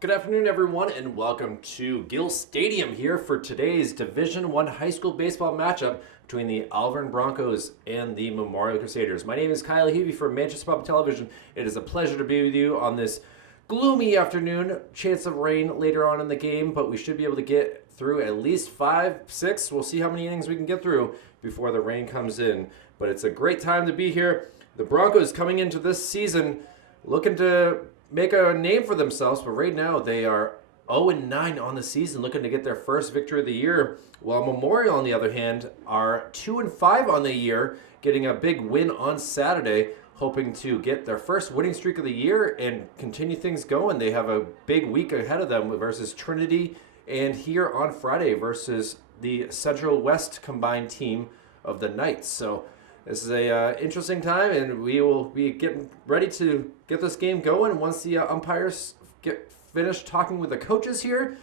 Good afternoon, everyone, and welcome to Gill Stadium here for today's Division I high school baseball matchup between the Alvrine Broncos and the Memorial Crusaders. My name is Kyle Hevey from Manchester Public Television. It is a pleasure to be with you on this gloomy afternoon. Chance of rain later on in the game, but we should be able to get through at least 5, 6. We'll see how many innings we can get through before the rain comes in. But it's a great time to be here. The Broncos coming into this season looking to make a name for themselves, but right now they are 0-9 on the season, looking to get their first victory of the year, while Memorial, on the other hand, are 2-5 on the year, getting a big win on Saturday, hoping to get their first winning streak of the year and continue things going. They have a big week ahead of them versus Trinity, and here on Friday versus the Central West combined team of the Knights. So this is a interesting time, and we will be getting ready to get this game going once the umpires get finished talking with the coaches here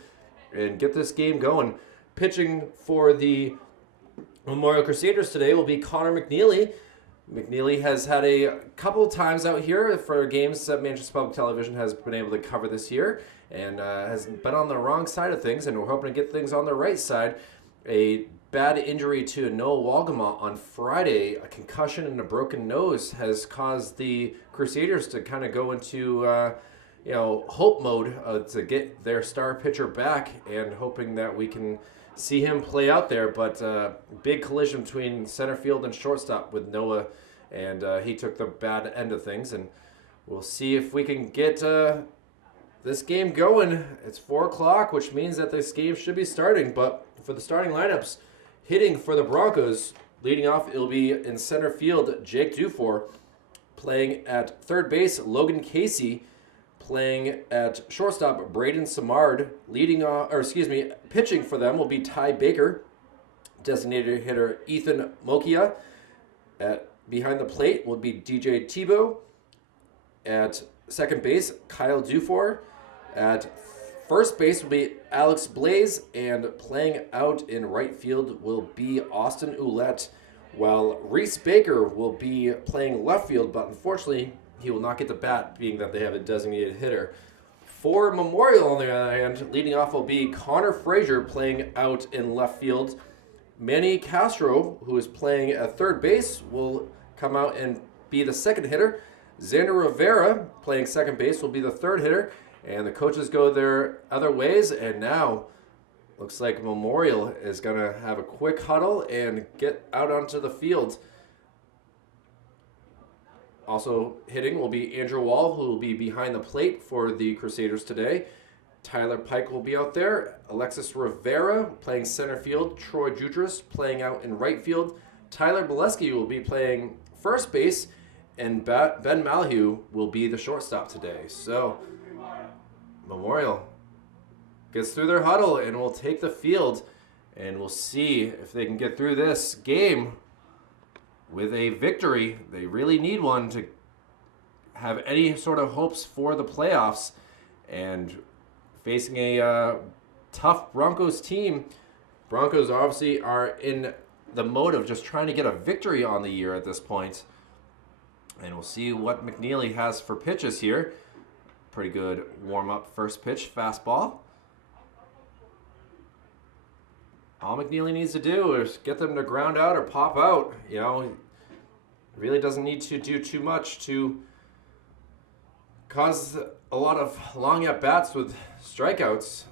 and get this game going. Pitching for the Memorial Crusaders today will be Connor McNeely. McNeely has had a couple times out here for games that Manchester Public Television has been able to cover this year, and has been on the wrong side of things, and we're hoping to get things on the right side. A bad injury to Noah Walgamont on Friday, a concussion and a broken nose, has caused the Crusaders to kind of go into hope mode to get their star pitcher back, and hoping that we can see him play out there. But big collision between center field and shortstop with Noah, and he took the bad end of things, and we'll see if we can get this game going. It's 4 o'clock, which means that this game should be starting. But for the starting lineups, hitting for the Broncos, leading off, it'll be in center field, Jake Dufour. Playing at third base, Logan Casey. Playing at shortstop, Braden Samard. Pitching for them will be Ty Baker. Designated hitter, Ethan Mokia. Behind the plate will be DJ Tebow. At second base, Kyle Dufour. At first base will be Alex Blaze, and playing out in right field will be Austin Ouellette, while Reese Baker will be playing left field, but unfortunately he will not get the bat, being that they have a designated hitter. For Memorial, on the other hand, leading off will be Connor Frazier playing out in left field. Manny Castro, who is playing at third base, will come out and be the second hitter. Xander Rivera, playing second base, will be the third hitter. And the coaches go their other ways, and now looks like Memorial is going to have a quick huddle and get out onto the field. Also hitting will be Andrew Wall, who will be behind the plate for the Crusaders today. Tyler Pike will be out there. Alexis Rivera playing center field. Troy Jutras playing out in right field. Tyler Bolesky will be playing first base, and Ben Malahue will be the shortstop today. So Memorial gets through their huddle and will take the field, and we'll see if they can get through this game with a victory. They really need one to have any sort of hopes for the playoffs, and facing a tough Broncos team. Broncos obviously are in the mode of just trying to get a victory on the year at this point, and we'll see what McNeely has for pitches here. Pretty good warm-up first pitch, fastball. All McNeely needs to do is get them to ground out or pop out. He really doesn't need to do too much to cause a lot of long at-bats with strikeouts.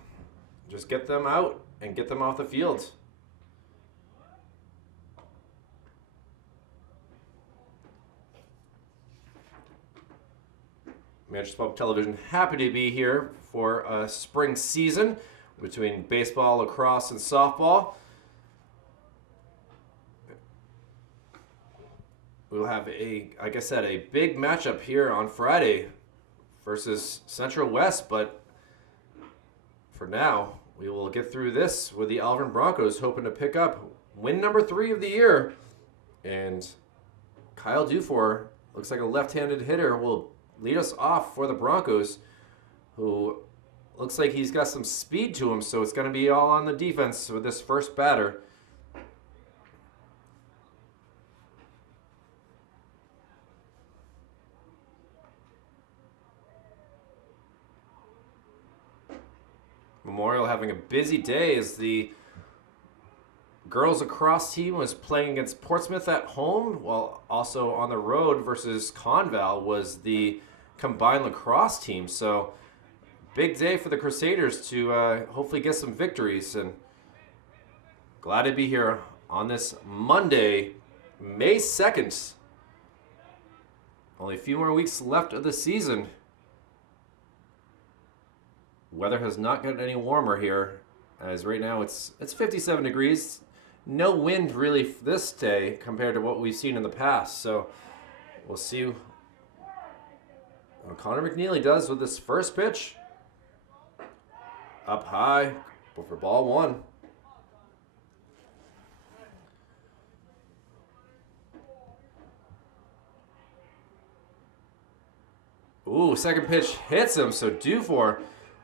Just get them out and get them off the field. Manchester Public Television happy to be here for a spring season between baseball, lacrosse, and softball. We'll have like I said, a big matchup here on Friday versus Central West, but for now, we will get through this with the Alvrine Broncos hoping to pick up win number 3 of the year. And Kyle Dufour, looks like a left-handed hitter, will lead us off for the Broncos, who looks like he's got some speed to him, so it's going to be all on the defense with this first batter. Memorial having a busy day as the girls lacrosse team was playing against Portsmouth at home, while also on the road versus Conval was the combined lacrosse team. So big day for the Crusaders to hopefully get some victories, and glad to be here on this Monday, May 2nd. Only a few more weeks left of the season. Weather has not gotten any warmer here, as right now it's 57 degrees. No wind really this day compared to what we've seen in the past. So we'll see what Connor McNeely does with this first pitch. Up high for ball one. Ooh, second pitch hits him, so Dufour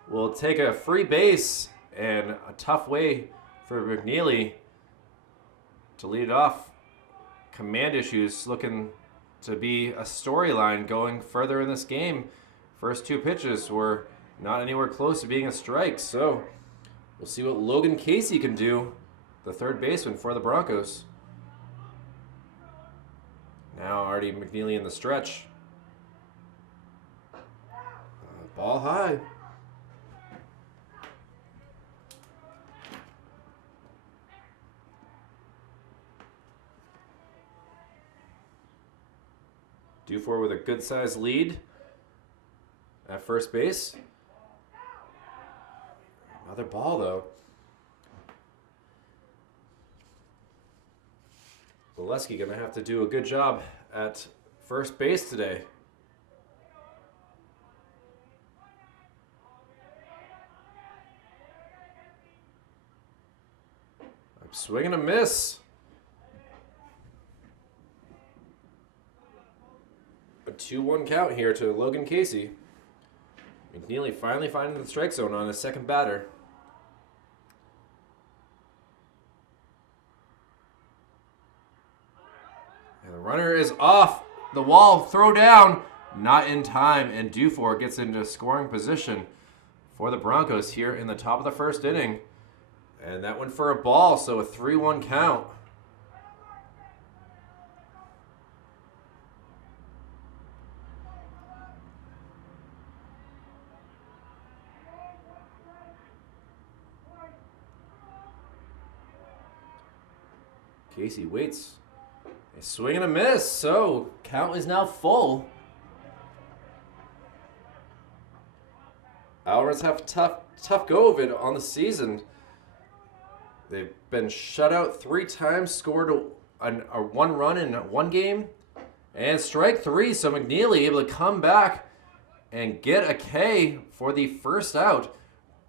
will take a free base, and a tough way for McNeely to lead it off. Command issues looking to be a storyline going further in this game. First two pitches were not anywhere close to being a strike, so we'll see what Logan Casey can do, the third baseman for the Broncos. Now already McNeely in the stretch. Ball high. Dufour with a good-sized lead at first base. Another ball, though. Valesky going to have to do a good job at first base today. Swing and a miss. A 2-1 count here to Logan Casey. McNeely finally finding the strike zone on his second batter. And the runner is off the wall. Throw down. Not in time. And Dufour gets into scoring position for the Broncos here in the top of the first inning. And that went for a ball, so a 3-1 count. Casey waits. A swing and a miss, so count is now full. Alvarez have tough go of it on the season. They've been shut out 3 times, scored a 1 run in 1 game, and strike 3. So McNeely able to come back and get a K for the first out.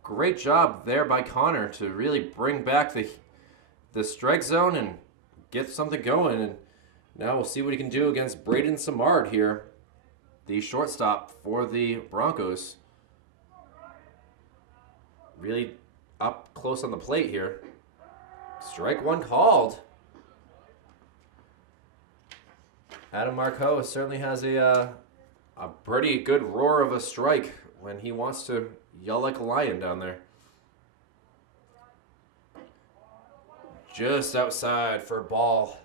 Great job there by Connor to really bring back the strike zone and get something going. And now we'll see what he can do against Braden Samard here, the shortstop for the Broncos. Really up close on the plate here. Strike 1 called. Adam Marcoux certainly has a pretty good roar of a strike when he wants to yell like a lion down there. Just outside for a ball.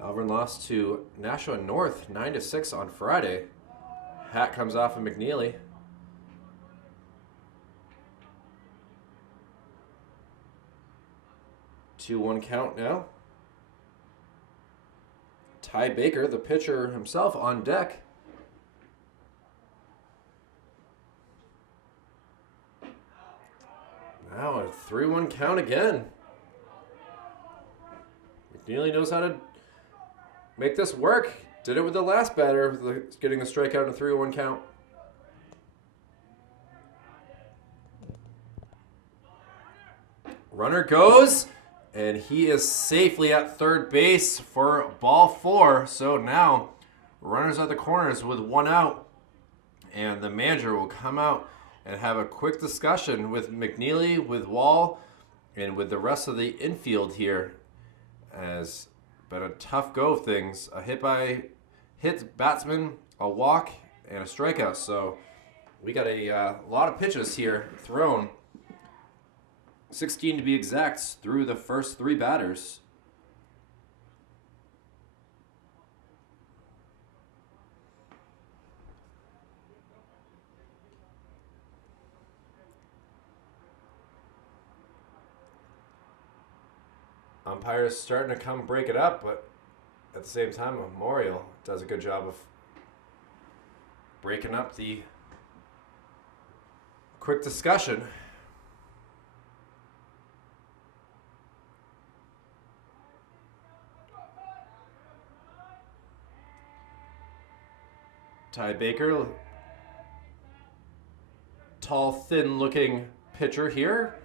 Alvrine lost to Nashua North 9-6 on Friday. Hat comes off of McNeely. Two-one count now. Ty Baker, the pitcher himself, on deck. Now a 3-1 count again. McNeely knows how to make this work. Did it with the last batter, getting the strikeout in a 3-1 count. Runner goes, and he is safely at third base for ball 4. So now, runners at the corners with 1 out, and the manager will come out and have a quick discussion with McNeely, with Wall, and with the rest of the infield here, as been a tough go of things. A hit batsman, a walk, and a strikeout. So we got a lot of pitches here thrown. 16 to be exact through the first 3 batters. Umpires starting to come break it up, but at the same time, Memorial does a good job of breaking up the quick discussion. Ty Baker, tall, thin-looking pitcher here.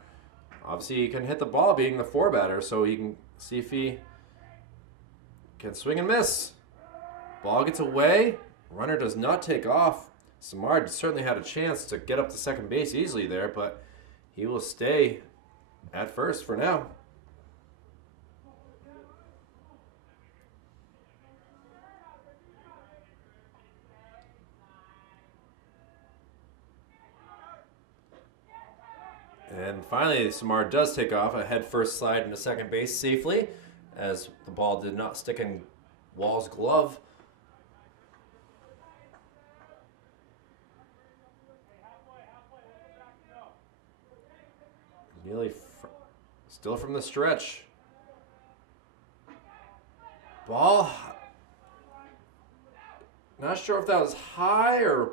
Obviously, he can hit the ball being the 4 batter, so he can see if he can swing and miss. Ball gets away. Runner does not take off. Samard certainly had a chance to get up to second base easily there, but he will stay at first for now. And finally, Samar does take off a head-first slide into second base safely, as the ball did not stick in Wall's glove. Still from the stretch. Ball. Not sure if that was high or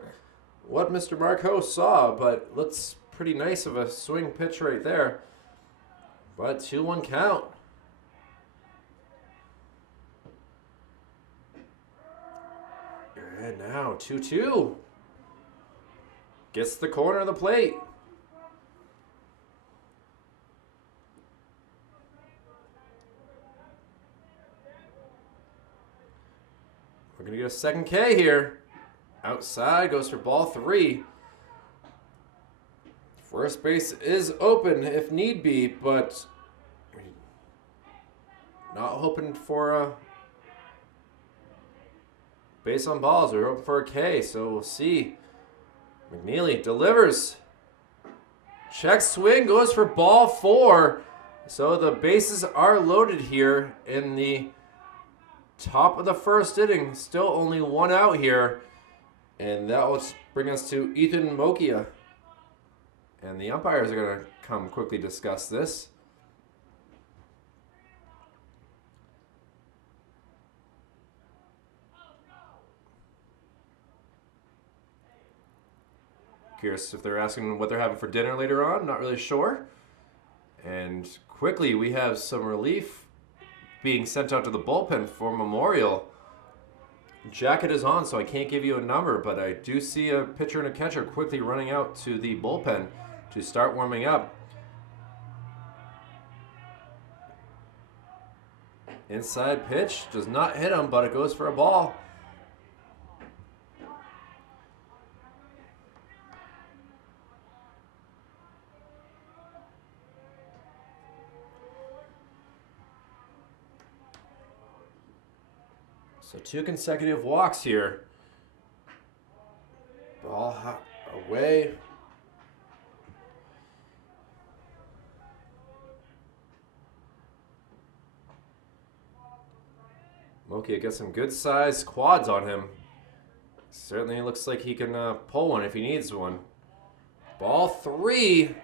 what Mr. Marco saw, but looks pretty nice of a swing pitch right there. But 2-1 count. And now 2-2. Gets the corner of the plate. We're going to get a second K here. Outside, goes for ball 3. First base is open if need be, but not hoping for a base on balls. We're hoping for a K, so we'll see. McNeely delivers. Check swing, goes for ball 4. So the bases are loaded here in the top of the first inning. Still only 1 out here. And that will bring us to Ethan Mokia. And the umpires are going to come quickly discuss this. Curious if they're asking what they're having for dinner later on. Not really sure. And quickly, we have some relief being sent out to the bullpen for Memorial. Jacket is on, so I can't give you a number, but I do see a pitcher and a catcher quickly running out to the bullpen to start warming up. Inside pitch does not hit him, but it goes for a ball. So 2 consecutive walks here. Ball away. Mokia gets some good size quads on him. Certainly looks like he can pull one if he needs one. Ball 3.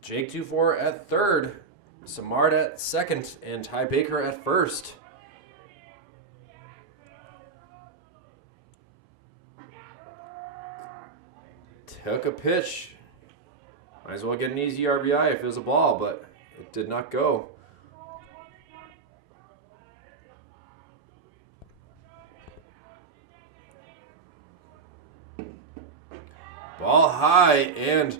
Jake Dufour at third, Samard at second, and Ty Baker at first. Took a pitch. Might as well get an easy RBI if it was a ball, but it did not go. Ball high, and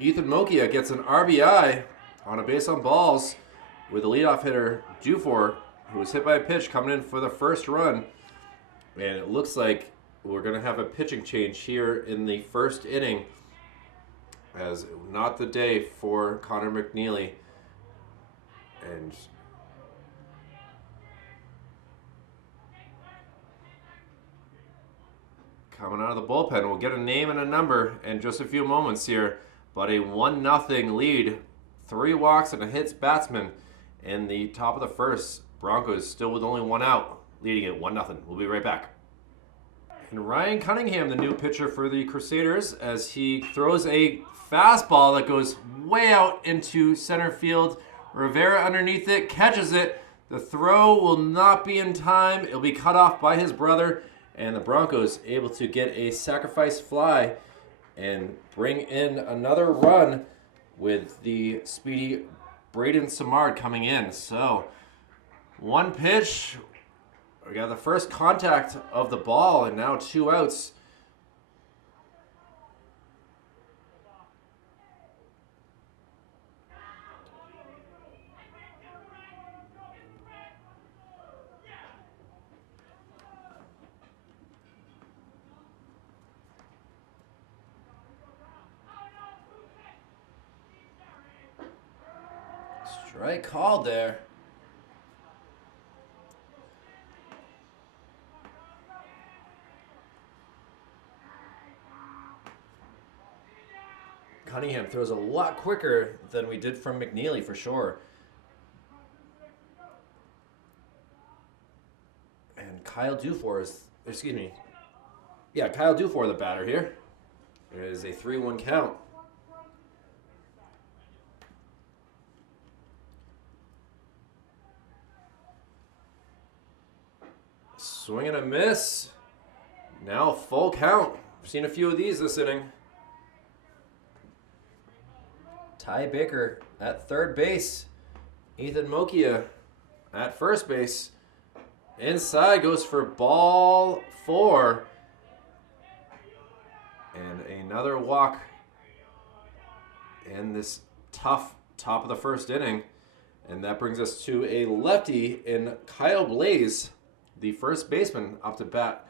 Ethan Mokia gets an RBI on a base on balls with the leadoff hitter Dufour, who was hit by a pitch coming in for the first run. And it looks like we're going to have a pitching change here in the first inning. as not the day for Connor McNeely. And coming out of the bullpen, we'll get a name and a number in just a few moments here. But a 1-0 lead, 3 walks and a hits batsman in the top of the first. Broncos still with only 1 out, leading it 1-0. We'll be right back. And Ryan Cunningham, the new pitcher for the Crusaders, as he throws a fastball that goes way out into center field. Rivera underneath it, catches it. The throw will not be in time. It'll be cut off by his brother. And the Broncos able to get a sacrifice fly and bring in another run with the speedy Braden Samard coming in. So, 1 pitch. We got the first contact of the ball, and now 2 outs. Strike called there. Cunningham throws a lot quicker than we did from McNeely for sure. And Kyle Dufour is, Kyle Dufour the batter here. It is a 3-1 count. Swing and a miss. Now full count. I've seen a few of these this inning. Ty Baker at third base. Ethan Mokia at first base. Inside goes for ball 4. And another walk in this tough top of the first inning. And that brings us to a lefty in Kyle Blaze, the first baseman, up to bat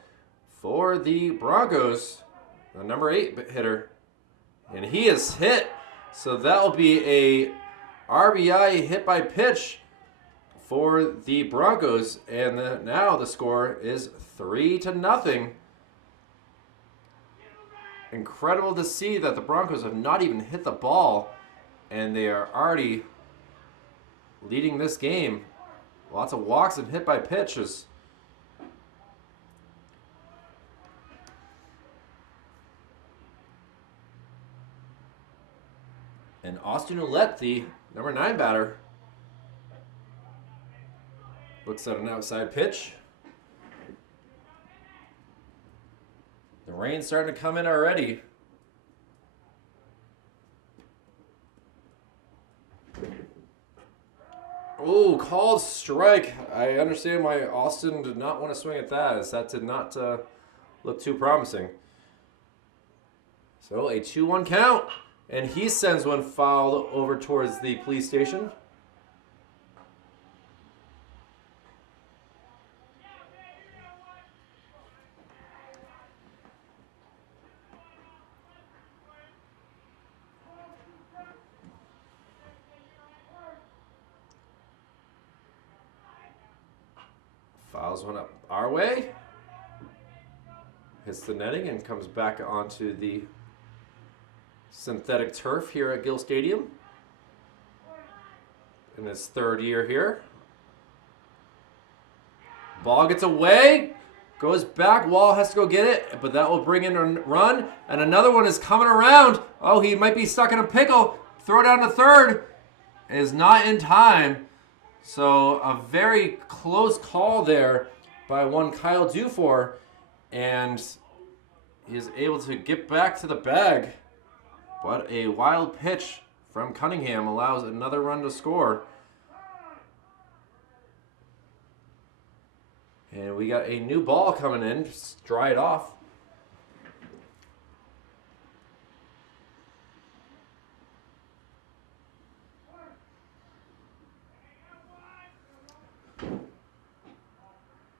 for the Broncos, the number 8 hitter. And he is hit. So that will be a RBI hit by pitch for the Broncos. And now the score is 3-0. Incredible to see that the Broncos have not even hit the ball, and they are already leading this game. Lots of walks and hit by pitches. And Austin Ouellette, the number 9 batter, looks at an outside pitch. The rain's starting to come in already. Oh, called strike. I understand why Austin did not want to swing at that, as that did not look too promising. So a 2-1 count. And he sends one fouled over towards the police station. Fouls one up our way. Hits the netting and comes back onto the synthetic turf here at Gill Stadium in his 3rd year here. Ball gets away, goes back. Wall has to go get it, but that will bring in a run, and another one is coming around. Oh, he might be stuck in a pickle. Throw down to third is not in time. So a very close call there by one Kyle Dufour, and he is able to get back to the bag. But a wild pitch from Cunningham allows another run to score. And we got a new ball coming in. Just dry it off.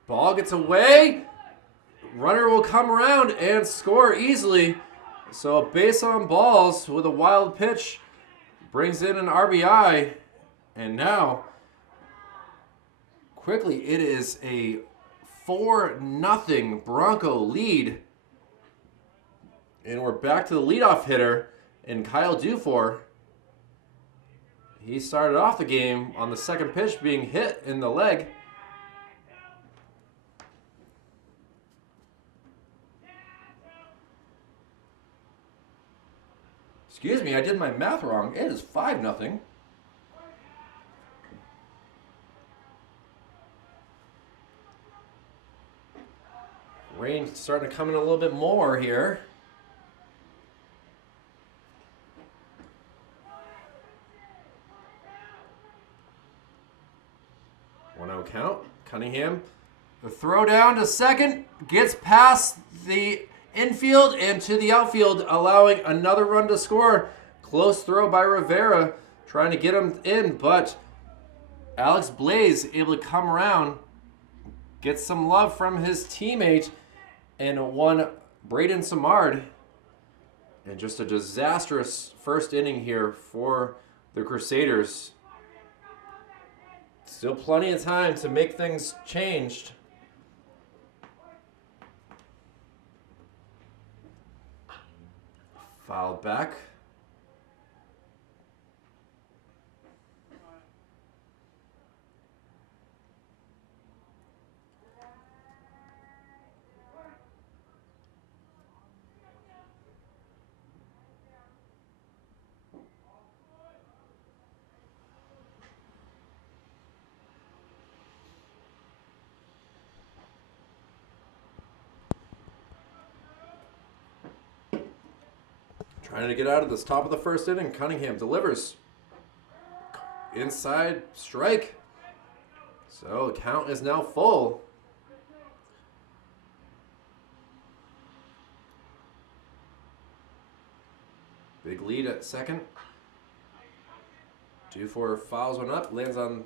Ball gets away. Runner will come around and score easily. So a base on balls with a wild pitch brings in an RBI. And now, quickly, it is a 4-0 Bronco lead. And we're back to the leadoff hitter in Kyle Dufour. He started off the game on the second pitch being hit in the leg. Excuse me, I did my math wrong. It is 5-0. Rain starting to come in a little bit more here. 1-0 count. Cunningham. The throw down to second. Gets past the infield and to the outfield, allowing another run to score. Close throw by Rivera, trying to get him in, but Alex Blaze able to come around, get some love from his teammate, and one Braden Samard. And just a disastrous first inning here for the Crusaders. Still plenty of time to make things changed. Fouled back. Trying to get out of this top of the first inning. Cunningham delivers. Inside strike. So the count is now full. Big lead at second. Dufour fouls one up. Lands on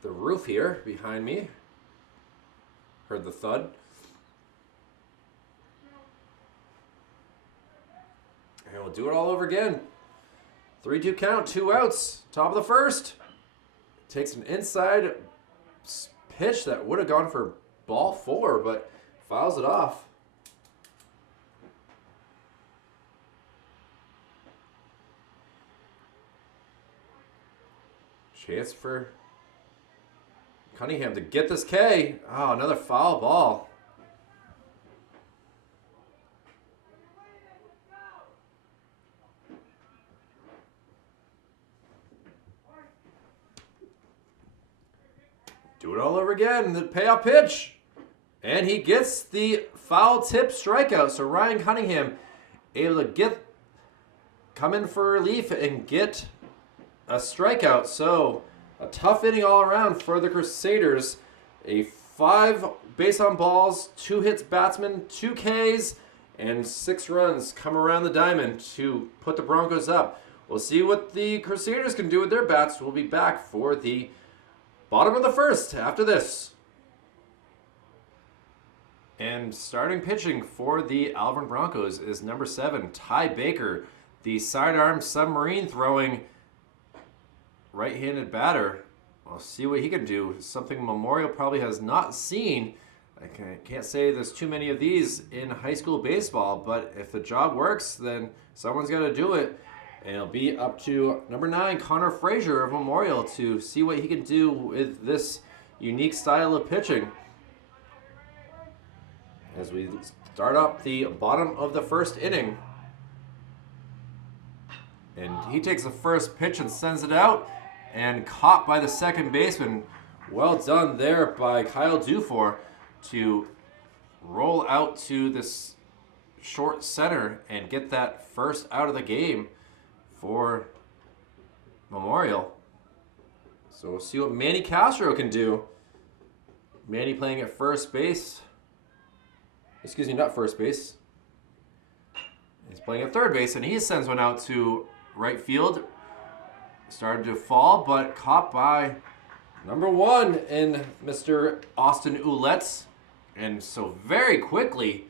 the roof here behind me. Heard the thud. And we'll do it all over again. 3-2 count, 2 outs. Top of the first. Takes an inside pitch that would have gone for ball 4, but fouls it off. Chance for Cunningham to get this K. Oh, another foul ball. Do it all over again. The payoff pitch. And he gets the foul tip strikeout. So Ryan Cunningham able to come in for relief and get a strikeout. So a tough inning all around for the Crusaders. A 5 base on balls, 2 hits batsman, 2 Ks, and 6 runs come around the diamond to put the Broncos up. We'll see what the Crusaders can do with their bats. We'll be back for the bottom of the first after this. And starting pitching for the Alvrine Broncos is number 7, Ty Baker, the sidearm submarine throwing right-handed batter. We'll see what he can do. Something Memorial probably has not seen. I can't say there's too many of these in high school baseball, but if the job works, then someone's got to do it. And it'll be up to number 9, Connor Frazier of Memorial, to see what he can do with this unique style of pitching. As we start up the bottom of the first inning. And he takes the first pitch and sends it out. And caught by the second baseman. Well done there by Kyle Dufour to roll out to this short center and get that first out of the game for Memorial. So we'll see what Manny Castro can do. Manny playing at first base. Excuse me, not first base. He's playing at third base, and he sends one out to right field. Started to fall, but caught by number 1 in Mr. Austin Ouellette. And so very quickly,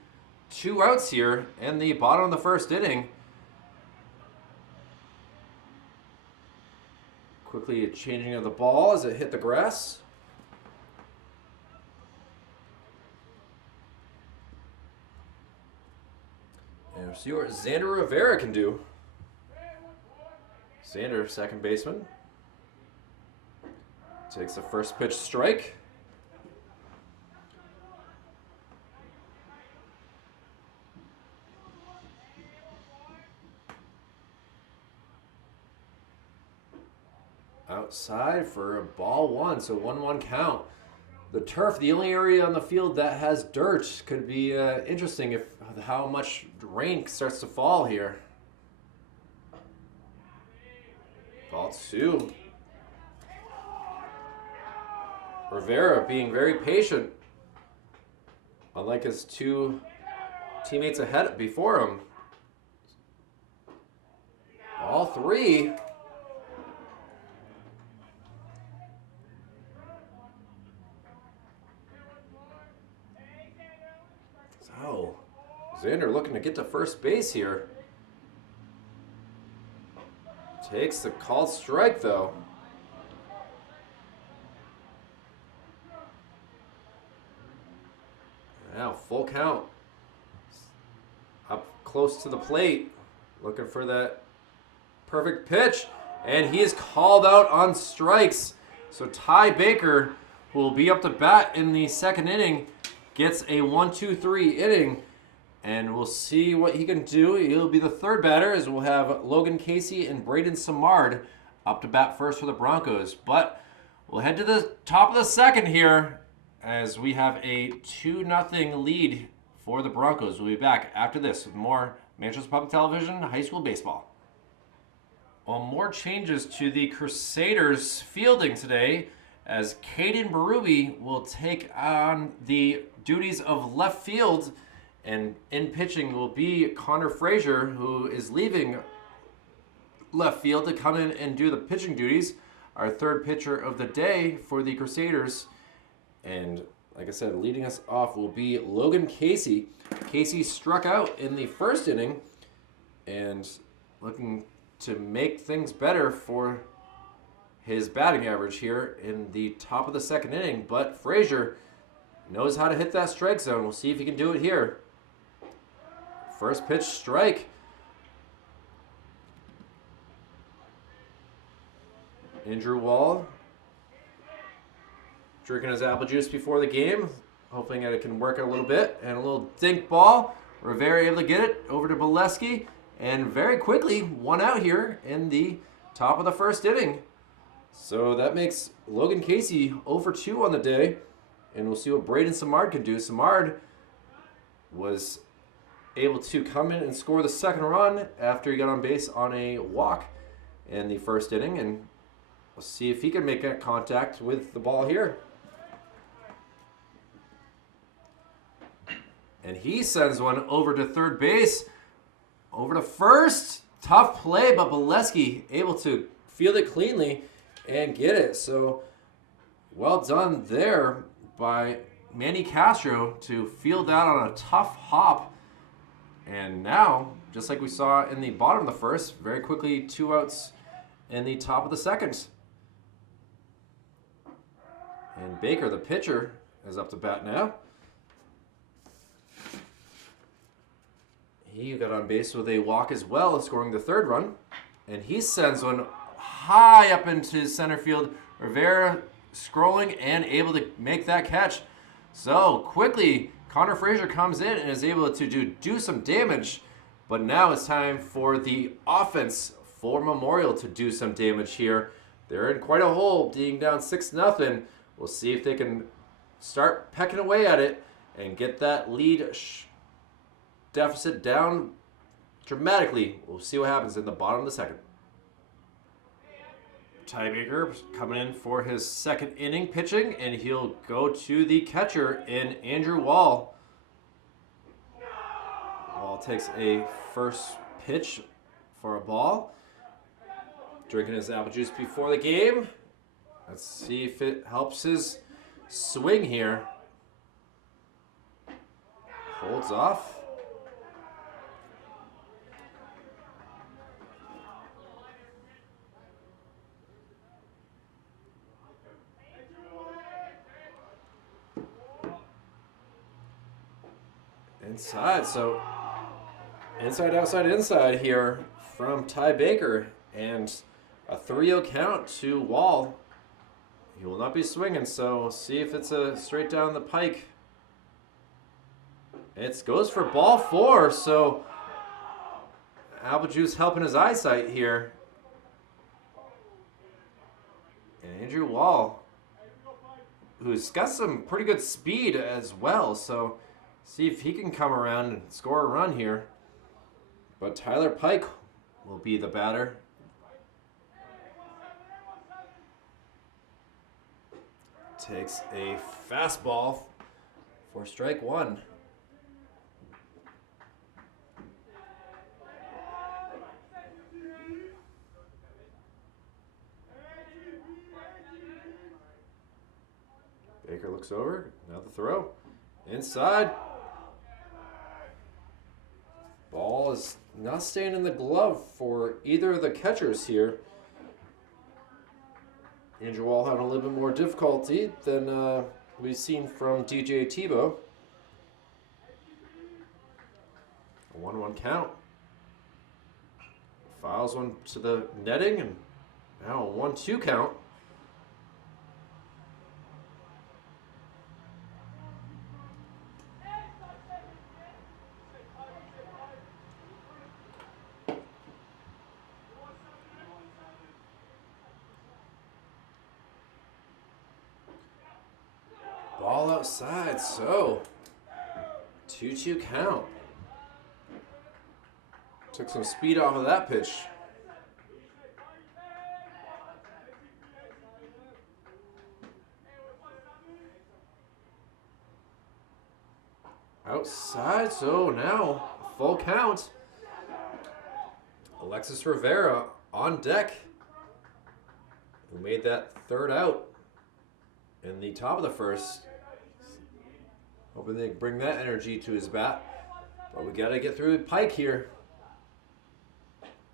2 outs here in the bottom of the first inning. Quickly changing of the ball as it hit the grass. And we'll see what Xander Rivera can do. Xander, second baseman, takes the first pitch strike. Outside for a ball 1, so 1-1 count. The turf, the only area on the field that has dirt, could be interesting if how much rain starts to fall here. Ball 2. Rivera being very patient, unlike his 2 teammates ahead before him. Ball 3. So, Xander looking to get to first base here. Takes the called strike, though. Now, full count. Up close to the plate. Looking for that perfect pitch. And he is called out on strikes. So Ty Baker, who will be up to bat in the second inning, gets a 1-2-3 inning. And we'll see what he can do. He'll be the third batter, as we'll have Logan Casey and Braden Samard up to bat first for the Broncos. But we'll head to the top of the second here, as we have a 2-0 lead for the Broncos. We'll be back after this with more Manchester Public Television high school baseball. Well, more changes to the Crusaders fielding today, as Caden Berube will take on the duties of left field. And in pitching will be Connor Frazier, who is leaving left field to come in and do the pitching duties. Our third pitcher of the day for the Crusaders. And like I said, leading us off will be Logan Casey. Casey struck out in the first inning and looking to make things better for his batting average here in the top of the second inning. But Frazier knows how to hit that strike zone. We'll see if he can do it here. First pitch strike. Andrew Wall drinking his apple juice before the game, hoping that it can work a little bit. And a little dink ball. Rivera able to get it over to Bolesky. And very quickly, 1 out here in the top of the first inning. So that makes Logan Casey 0 for 2 on the day. And we'll see what Braden Samard can do. Samard was able to come in and score the second run after he got on base on a walk in the first inning. And we'll see if he can make that contact with the ball here. And he sends one over to third base. Over to first. Tough play, but Bolesky able to field it cleanly and get it. So well done there by Manny Castro to field that on a tough hop. And now, just like we saw in the bottom of the first, very quickly 2 outs in the top of the second. And Baker, the pitcher, is up to bat now. He got on base with a walk as well, scoring the third run. And he sends one high up into center field. Rivera scrolling and able to make that catch. So quickly, Connor Frazier comes in and is able to do some damage. But now it's time for the offense for Memorial to do some damage here. They're in quite a hole, being down 6-0. We'll see if they can start pecking away at it and get that lead deficit down dramatically. We'll see what happens in the bottom of the second. Ty Baker coming in for his second inning pitching, and he'll go to the catcher in Andrew Wall. Wall takes a first pitch for a ball. Drinking his apple juice before the game. Let's see if it helps his swing here. Holds off. Inside, so inside, outside, inside here from Ty Baker, and a 3-0 count to Wall. He will not be swinging, so see if it's a straight down the pike. It goes for ball 4, so Apple Juice helping his eyesight here. And Andrew Wall, who's got some pretty good speed as well, so see if he can come around and score a run here. But Tyler Pike will be the batter. Takes a fastball for strike 1. Baker looks over, now the throw. Inside. Ball is not staying in the glove for either of the catchers here. Andrew Wall having a little bit more difficulty than we've seen from DJ Tebow. A 1-1 count. Files one to the netting, and now a 1-2 count. Ball outside, so 2-2 count. Took some speed off of that pitch. Outside, so now full count. Alexis Rivera on deck, who made that third out in the top of the first. Hoping they bring that energy to his bat. But we got to get through Pike here.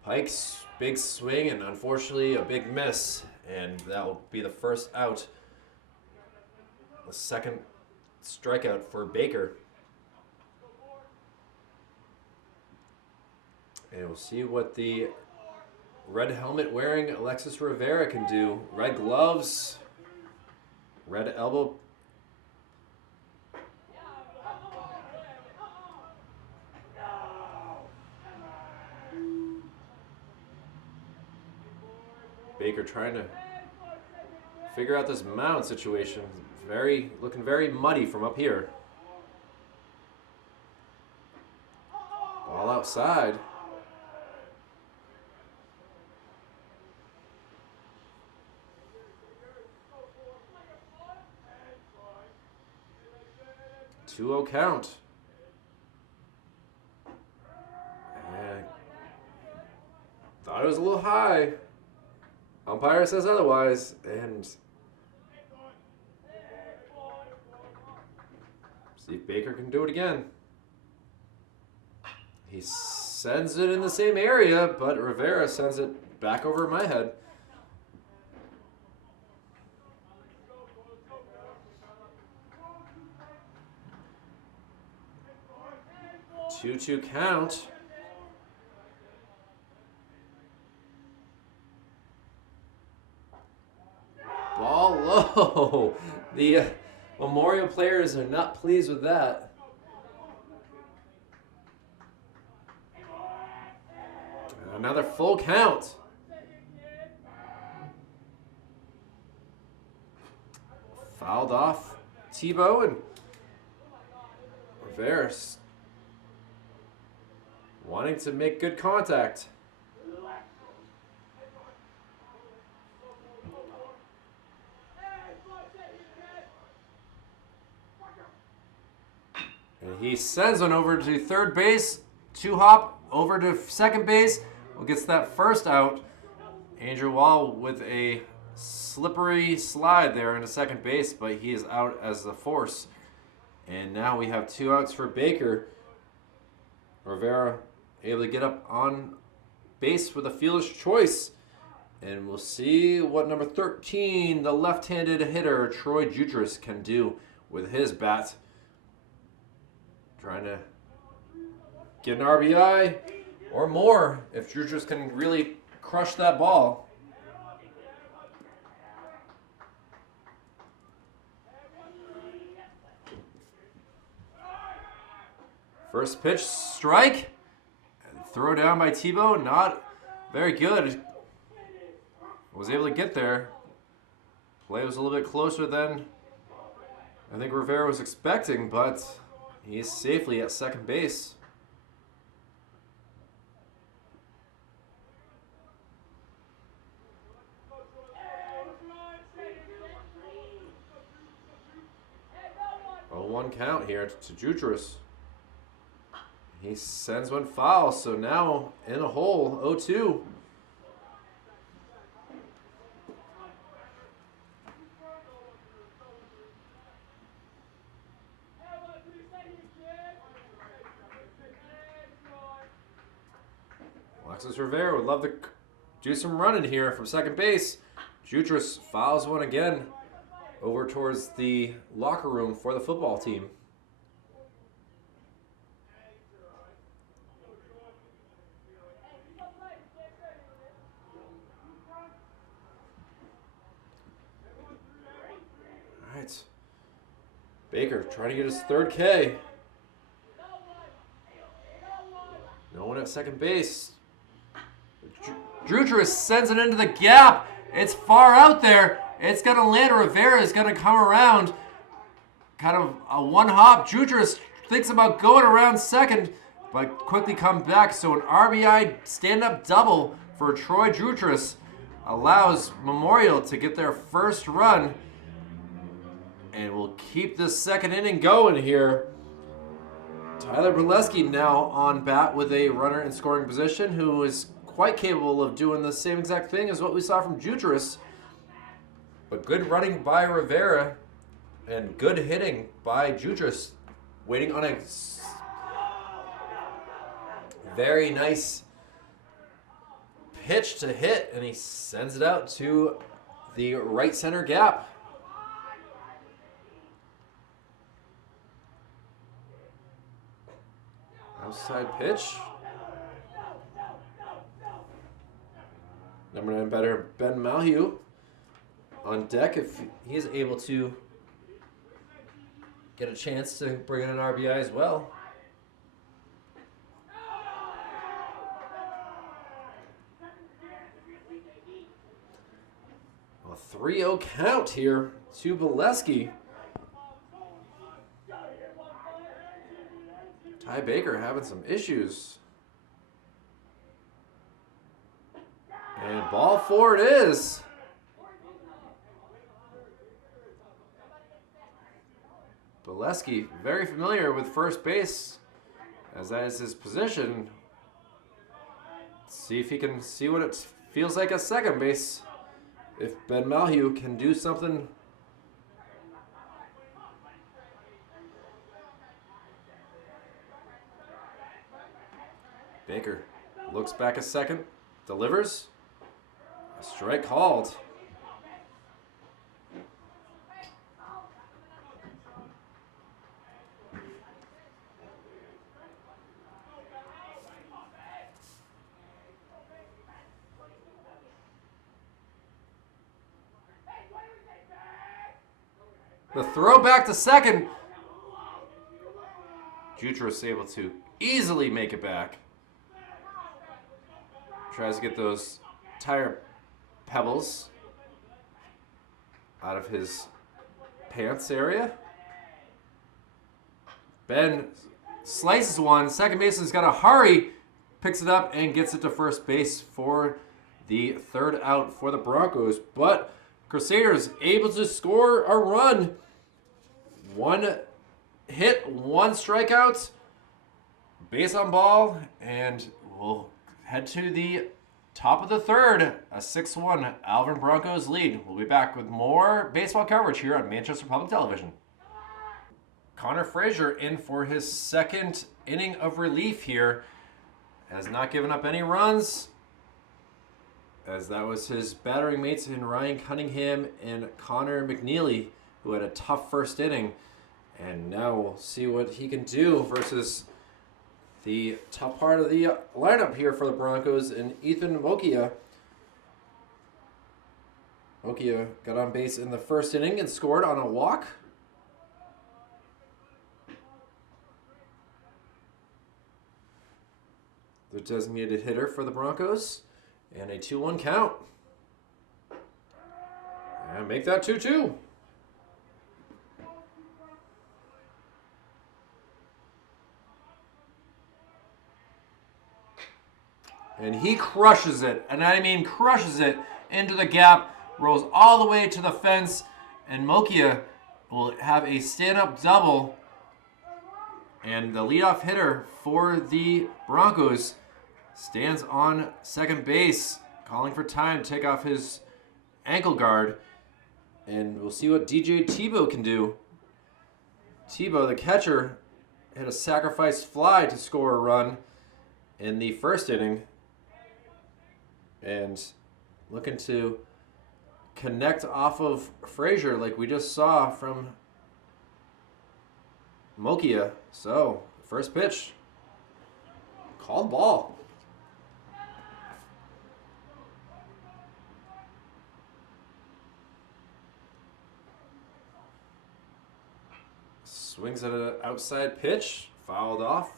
Pike's big swing, and unfortunately a big miss. And that will be the first out. The second strikeout for Baker. And we'll see what the red helmet wearing Alexis Rivera can do. Red gloves, red elbow. Baker trying to figure out this mound situation. Looking very muddy from up here. Ball outside. Two-0 count. And thought it was a little high. Umpire says otherwise, and see if Baker can do it again. He sends it in the same area, but Rivera sends it back over my head. Two-two count. Ball low. The Memorial players are not pleased with that. Another full count. Fouled off Tebow, and Rivera wanting to make good contact. And he sends one over to third base. Two-hop over to second base. Well, gets that first out. Andrew Wall with a slippery slide there into second base, but he is out as the force. And now we have 2 outs for Baker. Rivera able to get up on base with a fielder's choice. And we'll see what number 13, the left-handed hitter, Troy Jutras, can do with his bat. Trying to get an RBI or more if Jutras can really crush that ball. First pitch, strike. Throw down by Tebow, not very good. Was able to get there. Play was a little bit closer than I think Rivera was expecting, but he's safely at second base. A 1 count here to Jutras. He sends one foul, so now in a hole, 0-2. Alexis Rivera would love to do some running here from second base. Jutras fouls one again over towards the locker room for the football team. All right. Baker trying to get his third K. No one at second base. Jutras sends it into the gap. It's far out there. It's going to land. Rivera is going to come around. Kind of a one-hop. Jutras thinks about going around second, but quickly comes back. So an RBI stand-up double for Troy Jutras allows Memorial to get their first run. And we'll keep this second inning going here. Tyler Braleski now on bat with a runner in scoring position who is quite capable of doing the same exact thing as what we saw from Jutras. But good running by Rivera and good hitting by Jutras. Waiting on a very nice pitch to hit, and he sends it out to the right center gap. Outside pitch. Number 9 batter Ben Malhue on deck if he is able to get a chance to bring in an RBI as well. A 3-0 count here to Braleski. Ty Baker having some issues. And ball 4 it is. Braleski very familiar with first base as that is his position. See if he can see what it feels like at second base. If Ben Malhue can do something. Baker looks back a second, delivers. A strike called. The throw back to second. Jutras able to easily make it back. Tries to get those tire pebbles out of his pants area. Ben slices one. Second baseman's got to hurry. Picks it up and gets it to first base for the third out for the Broncos. But Crusaders able to score a run. 1 hit, 1 strikeout. Base on ball. And we'll head to the top of the third. A 6-1 Alvrine Broncos lead. We'll be back with more baseball coverage here on Manchester Public Television. Connor Frazier in for his second inning of relief here. Has not given up any runs, as that was his battering mates in Ryan Cunningham and Connor McNeely, who had a tough first inning. And now we'll see what he can do versus the top part of the lineup here for the Broncos, and Ethan Mokia. Mokia got on base in the first inning and scored on a walk. The designated hitter for the Broncos, and a 2-1 count. And make that 2-2. And he crushes it, and I mean crushes it, into the gap, rolls all the way to the fence, and Mokia will have a stand-up double. And the leadoff hitter for the Broncos stands on second base, calling for time to take off his ankle guard. And we'll see what DJ Tebow can do. Tebow, the catcher, hit a sacrifice fly to score a run in the first inning. And looking to connect off of Frazier like we just saw from Mokia. So, first pitch. Called ball. Swings at an outside pitch. Fouled off.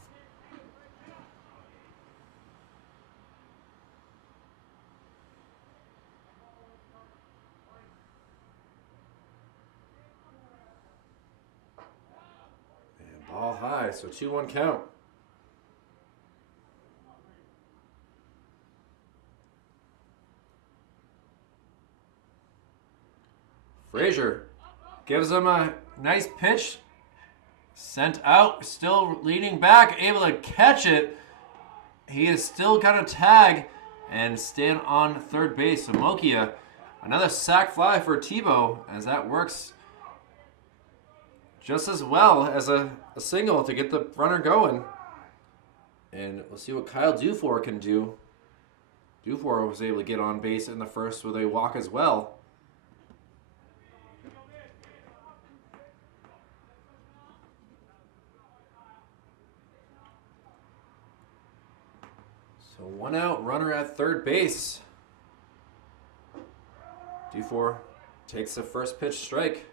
Ball high, so 2-1 count. Frazier gives him a nice pitch. Sent out, still leaning back, able to catch it. He is still going to tag and stand on third base. So Mokia, another sac fly for Tebow, as that works just as well as a single to get the runner going. And we'll see what Kyle Dufour can do. Dufour was able to get on base in the first with a walk as well. So 1 out, runner at third base. Dufour takes the first pitch strike.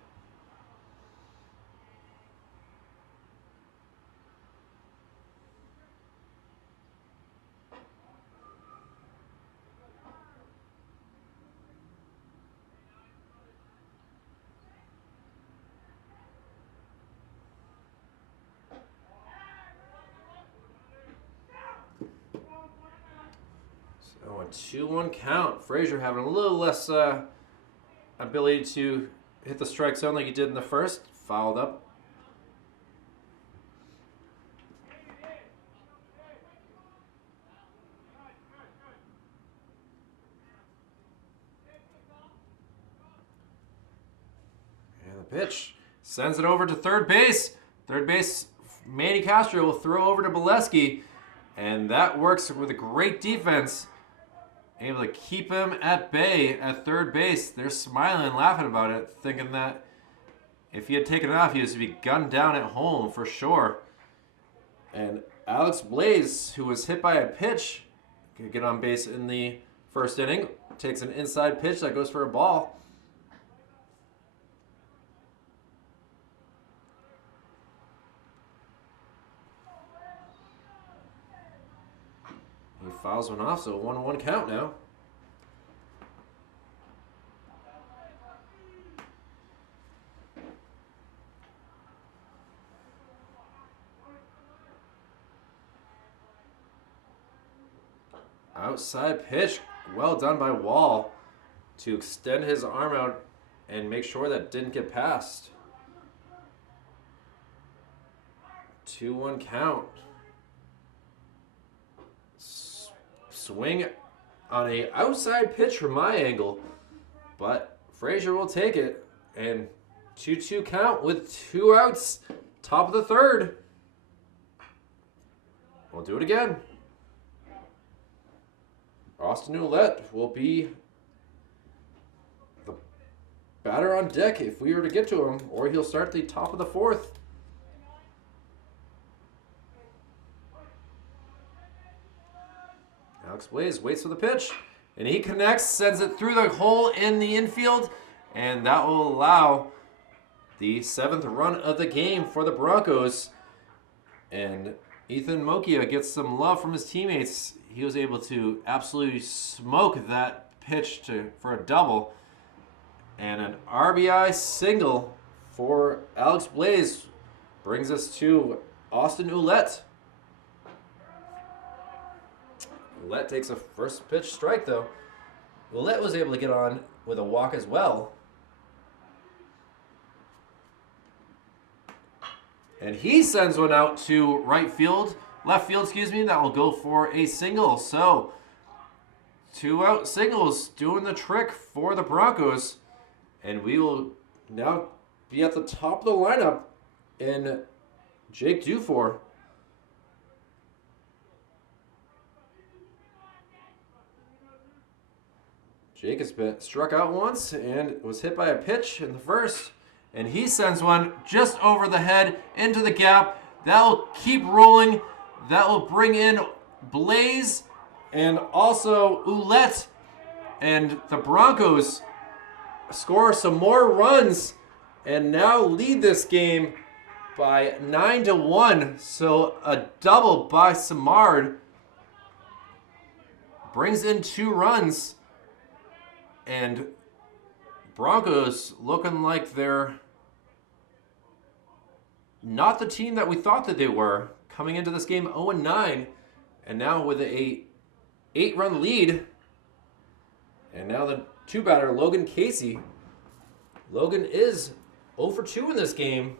So a 2-1 count. Frazier having a little less ability to hit the strike zone like he did in the first. Fouled up. And the pitch sends it over to third base. Third base, Manny Castro will throw over to Bolesky, and that works with a great defense. Able to keep him at bay at third base. They're smiling and laughing about it, thinking that if he had taken it off, he was to be gunned down at home for sure. And Alex Blaze, who was hit by a pitch, can get on base in the first inning. Takes an inside pitch that goes for a ball. He fouls one off, so a 1-1 count now. Outside pitch, well done by Wall to extend his arm out and make sure that didn't get past. 2-1 count. Swing on a outside pitch from my angle, but Frazier will take it, and 2-2 count with 2 outs, top of the third. We'll do it again. Austin Ouellette will be the batter on deck if we were to get to him, or he'll start the top of the fourth. Alex Blaze waits for the pitch, and he connects, sends it through the hole in the infield, and that will allow the 7th run of the game for the Broncos. And Ethan Mokia gets some love from his teammates. He was able to absolutely smoke that pitch for a double. And an RBI single for Alex Blaze brings us to Austin Ouellette. Ouellette takes a first pitch strike, though. Ouellette was able to get on with a walk as well. And he sends one out to left field, that will go for a single. So, 2 out singles doing the trick for the Broncos. And we will now be at the top of the lineup in Jake Dufour. Jake has been struck out once and was hit by a pitch in the first. And he sends one just over the head into the gap. That will keep rolling. That will bring in Blaze and also Ouellette. And the Broncos score some more runs and now lead this game by 9-1. So a double by Samard brings in 2 runs. And Broncos looking like they're not the team that we thought that they were. Coming into this game 0-9, and now with a 8-run lead. And now the 2-batter, Logan Casey. Logan is 0 for 2 in this game.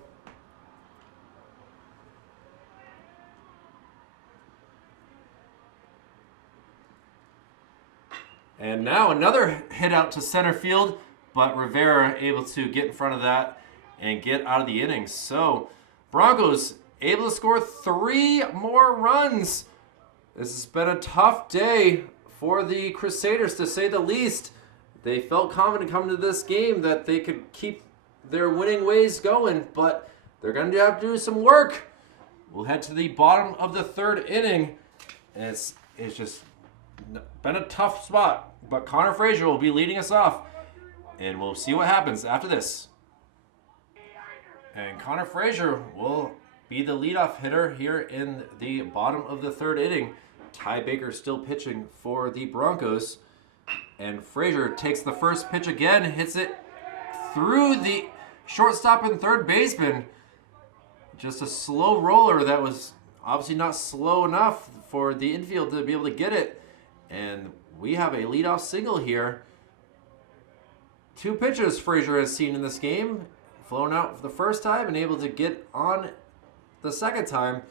And now another hit out to center field, but Rivera able to get in front of that and get out of the inning. So Broncos able to score 3 more runs. This has been a tough day for the Crusaders, to say the least. They felt confident coming to this game that they could keep their winning ways going, but they're going to have to do some work. We'll head to the bottom of the 3rd inning. And it's just been a tough spot, but Connor Frazier will be leading us off, and we'll see what happens after this. And Connor Frazier will be the leadoff hitter here in the bottom of the 3rd inning. Ty Baker still pitching for the Broncos, and Frazier takes the first pitch again, hits it through the shortstop and third baseman. Just a slow roller that was obviously not slow enough for the infield to be able to get it. And we have a leadoff single here. 2 pitches Frazier has seen in this game. Flown out for the first time and able to get on the second time.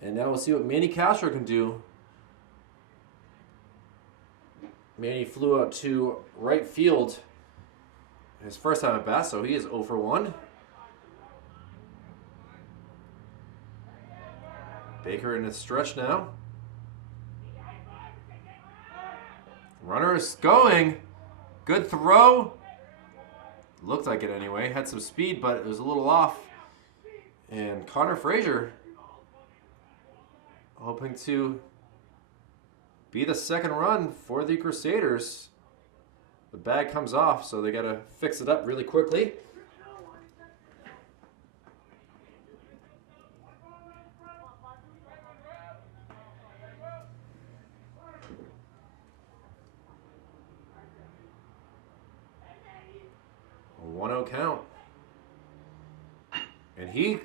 And now we'll see what Manny Castro can do. Manny flew out to right field his first time at bat, so he is 0 for 1. Baker in his stretch now. Runner is going. Good throw. Looked like it anyway. Had some speed, but it was a little off. And Connor Frazier hoping to be the second run for the Crusaders. The bag comes off, so they got to fix it up really quickly. A 1-0 count. And he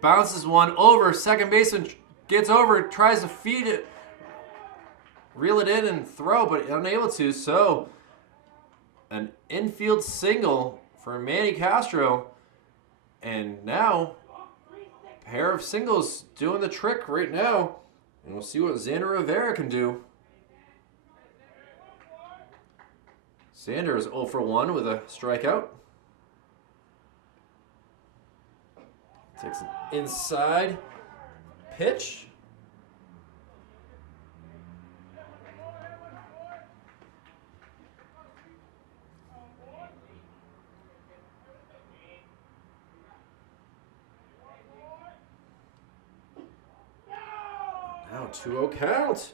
bounces one over. Second baseman gets over, tries to feed it, reel it in and throw, but unable to. So an infield single for Manny Castro. And now a pair of singles doing the trick right now. And we'll see what Xander Rivera can do. Xander is 0 for 1 with a strikeout. Takes an inside pitch. Now 2-0 count.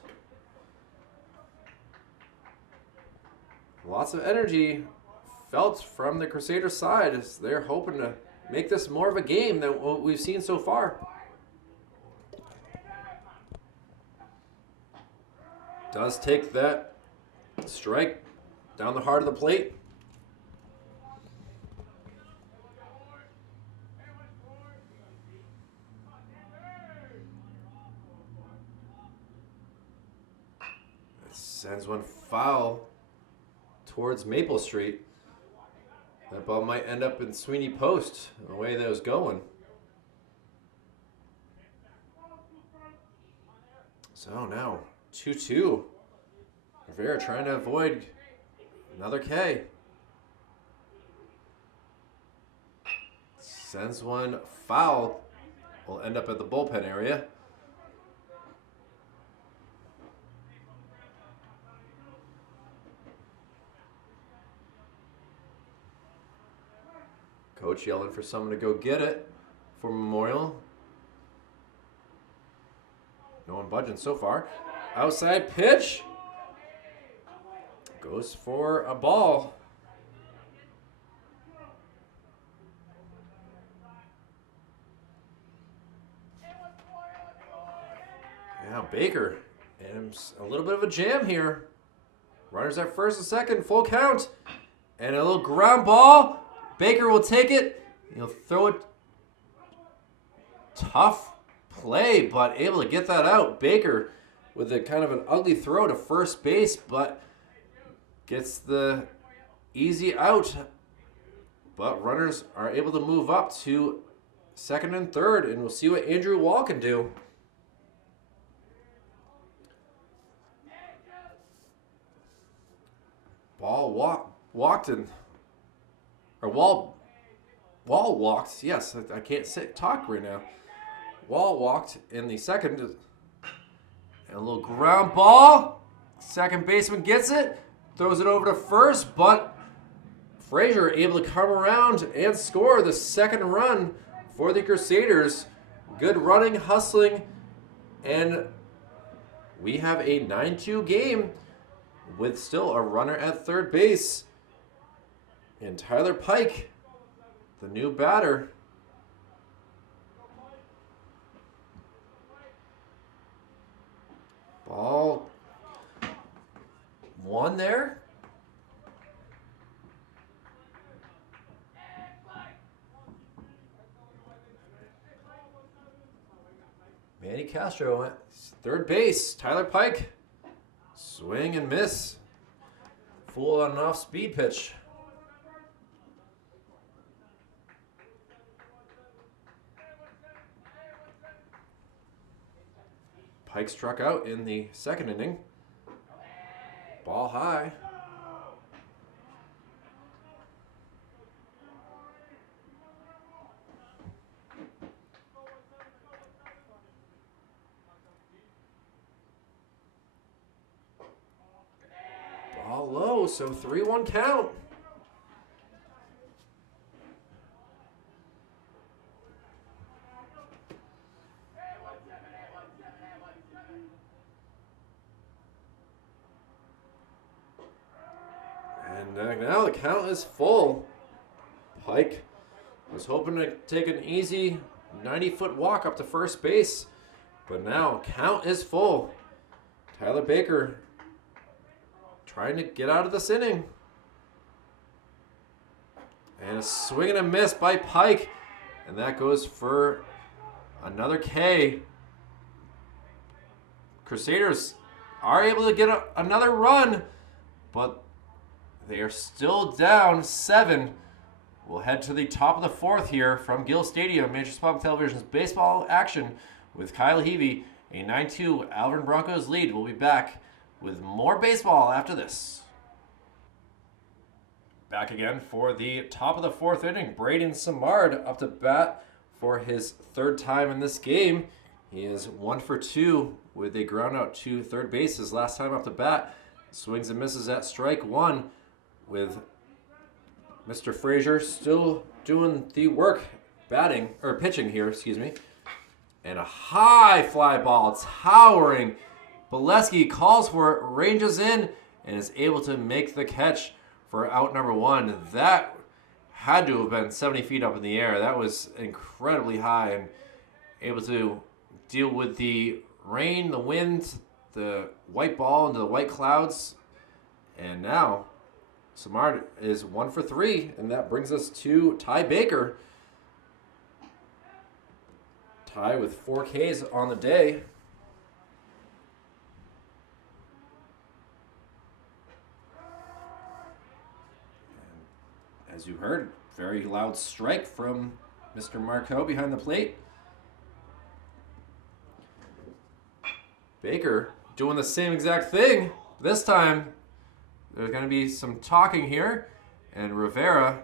Lots of energy felt from the Crusaders side as they're hoping to make this more of a game than what we've seen so far. Does take that strike down the heart of the plate. It sends one foul towards Maple Street. That ball might end up in Sweeney Post the way that it was going. So now 2-2. Rivera trying to avoid another K. Sends one foul. Will end up at the bullpen area. Coach yelling for someone to go get it for Memorial. No one budging so far. Outside pitch. Goes for a ball. Now Baker. And a little bit of a jam here. Runners at first and second. Full count. And a little ground ball. Baker will take it. He'll throw it. Tough play, but able to get that out. Baker with a kind of an ugly throw to first base, but gets the easy out. But runners are able to move up to second and third, and we'll see what Andrew Wall can do. Ball walked in. Or Wall walked. Yes, I can't talk right now. Wall walked in the second. And a little ground ball. Second baseman gets it. Throws it over to first, but Frazier able to come around and score the second run for the Crusaders. Good running, hustling, and we have a 9-2 game with still a runner at third base. And Tyler Pike, the new batter. Ball one there. Manny Castro at third base. Tyler Pike. Swing and miss. Full on an off-speed pitch. Pike struck out in the second inning. Ball high. Ball low, so 3-1 count. And now the count is full. Pike was hoping to take an easy 90-foot walk up to first base, but now count is full. Tyler Baker trying to get out of this inning. And a swing and a miss by Pike, and that goes for another K. Crusaders are able to get another run, but they are still down 7. We'll head to the top of the fourth here from Gill Stadium, Manchester Public Television's baseball action with Kyle Heavey. A 9-2 Alvrine Broncos lead. We'll be back with more baseball after this. Back again for the top of the fourth inning. Braden Samard up to bat for his third time in this game. He is 1 for 2 with a ground out to third base his last time up to bat. Swings and misses at strike one, with Mr. Frazier still doing the work, pitching here, And a high fly ball, towering. Bolesky calls for it, ranges in, and is able to make the catch for out number one. That had to have been 70 feet up in the air. That was incredibly high and able to deal with the rain, the wind, the white ball into the white clouds. And now Samard is 1 for 3, and that brings us to Ty Baker. Ty with 4 Ks on the day. And as you heard, very loud strike from Mr. Marcoux behind the plate. Baker doing the same exact thing. This time, there's going to be some talking here, and Rivera,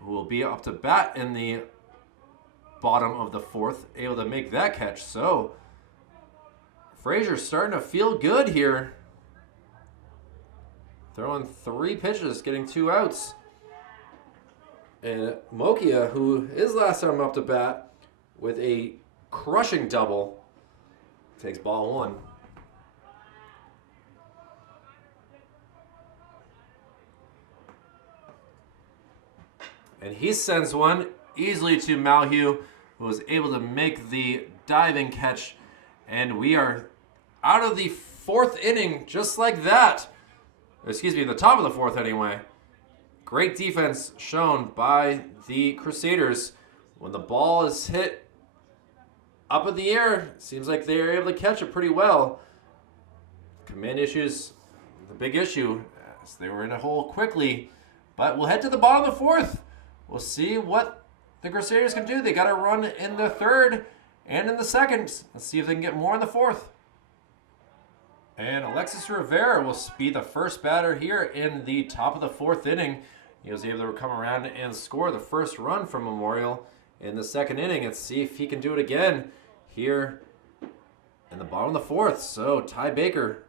who will be up to bat in the bottom of the 4th, able to make that catch. So Frazier's starting to feel good here. Throwing 3 pitches, getting 2 outs. And Mokia, who is last time up to bat with a crushing double, takes ball 1. And he sends one easily to Malhue, who was able to make the diving catch. And we are out of the 4th inning just like that. Excuse me, the top of the 4th anyway. Great defense shown by the Crusaders. When the ball is hit up in the air, seems like they are able to catch it pretty well. Command issues, the big issue, as they were in a hole quickly. But we'll head to the bottom of the 4th. We'll see what the Crusaders can do. They got a run in the 3rd and in the 2nd. Let's see if they can get more in the 4th. And Alexis Rivera will be the first batter here in the top of the 4th inning. He was able to come around and score the first run from Memorial in the 2nd inning. Let's see if he can do it again here in the bottom of the 4th. So Ty Baker,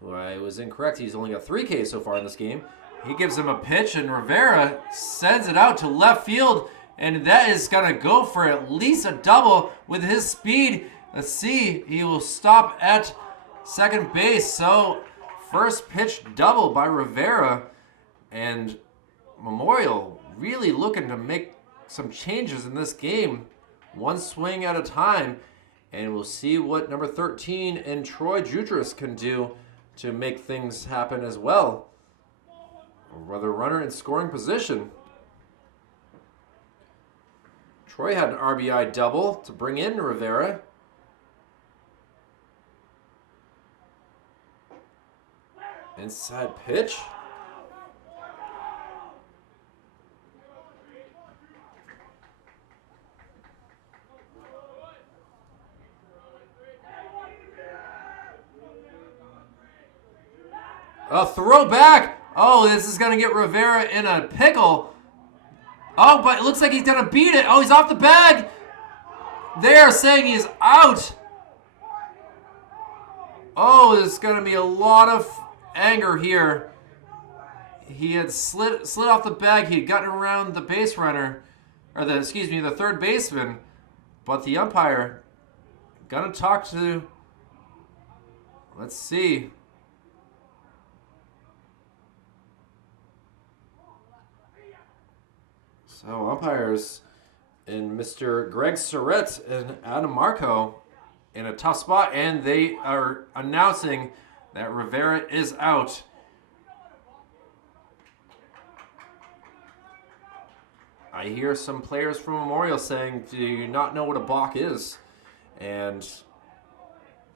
who I was incorrect, he's only got 3 Ks so far in this game. He gives him a pitch, and Rivera sends it out to left field, and that is going to go for at least a double with his speed. Let's see, he will stop at second base. So first pitch double by Rivera, and Memorial really looking to make some changes in this game, one swing at a time, and we'll see what number 13 and Troy Jutras can do to make things happen as well. Another runner in scoring position. Troy had an RBI double to bring in Rivera. Inside pitch. A throw back. Oh, this is going to get Rivera in a pickle. Oh, but it looks like he's going to beat it. Oh, he's off the bag. They are saying he's out. Oh, there's going to be a lot of anger here. He had slid off the bag. He had gotten around the base runner, or the 3rd baseman. But the umpire going to talk to, let's see. So umpires and Mr. Greg Surratt and Adam Marcoux in a tough spot, and they are announcing that Rivera is out. I hear some players from Memorial saying, do you not know what a balk is? And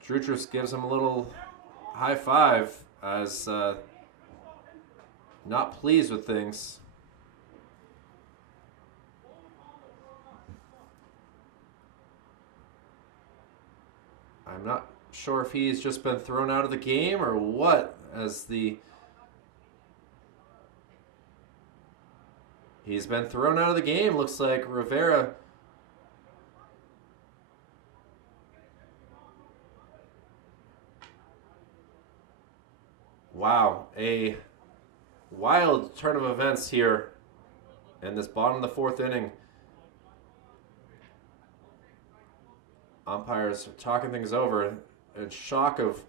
Jutras gives him a little high five as not pleased with things. I'm not sure if he's just been thrown out of the game or what, as he's been thrown out of the game. Looks like Rivera. Wow, a wild turn of events here in this bottom of the 4th inning. Umpires are talking things over in shock of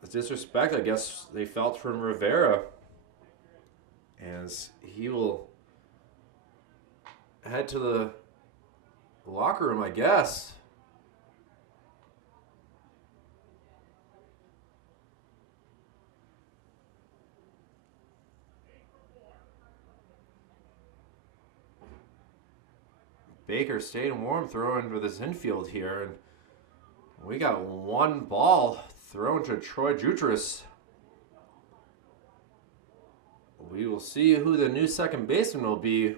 the disrespect, I guess, they felt from Rivera. As he will head to the locker room, I guess. Baker staying warm, throwing with his infield here, and we got one ball thrown to Troy Jutras. We will see who the new second baseman will be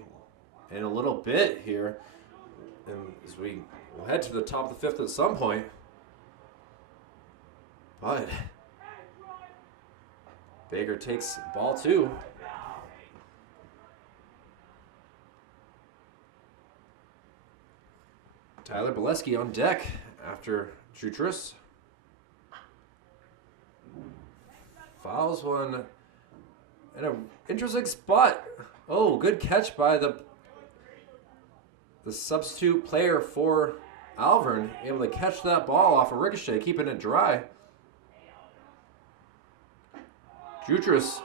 in a little bit here, and as we will head to the top of the fifth at some point. But Baker takes ball two. Tyler Bolesky on deck after Jutras. Fouls one in an interesting spot. Oh, good catch by the substitute player for Alvrine. Able to catch that ball off a ricochet, keeping it dry. Jutras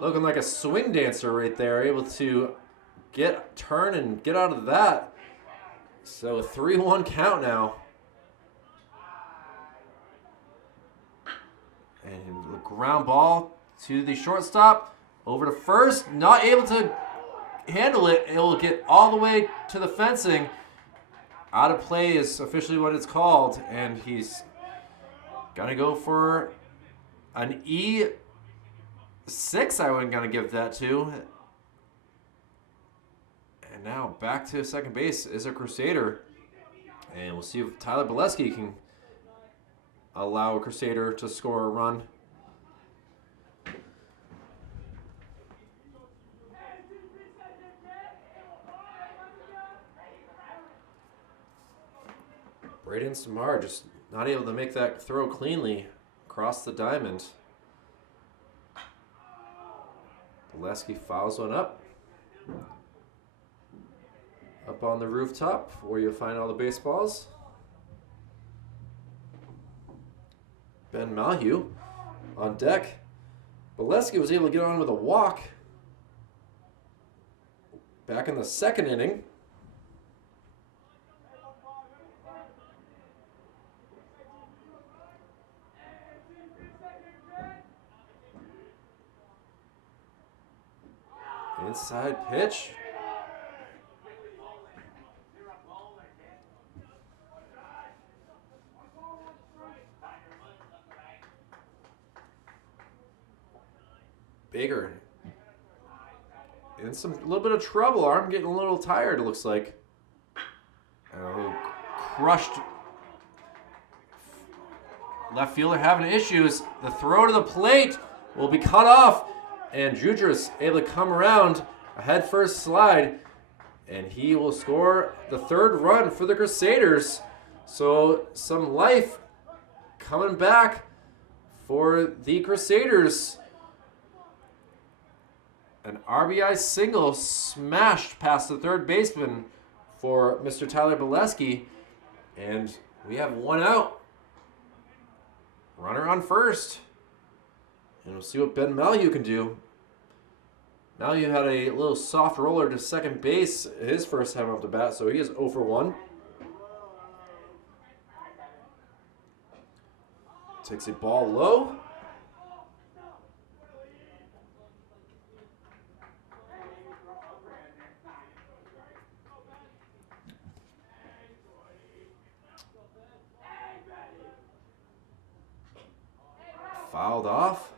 looking like a swing dancer right there. Able to turn and get out of that. So 3-1 count now. And the ground ball to the shortstop. Over to first. Not able to handle it. It will get all the way to the fencing. Out of play is officially what it's called. And he's going to go for an E6, I wasn't going to give that to. And now back to second base is a Crusader. And we'll see if Tyler Bolesky can allow a Crusader to score a run. Braden Samar just not able to make that throw cleanly across the diamond. Bolesky fouls one up. Up on the rooftop where you'll find all the baseballs. Ben Malhue on deck. Bolesky was able to get on with a walk. Back in the second inning. Inside pitch. Baker in a little bit of trouble. Arm getting a little tired, it looks like. Crushed. Left fielder having issues. The throw to the plate will be cut off. And Jutras able to come around a head first slide. And he will score the third run for the Crusaders. So some life coming back for the Crusaders. An RBI single smashed past the third baseman for Mr. Tyler Bolesky. And we have one out. Runner on first. And we'll see what Ben Malhue can do. Malhue had a little soft roller to second base his first time off the bat, so he is 0 for 1. Takes a ball low. Fouled off.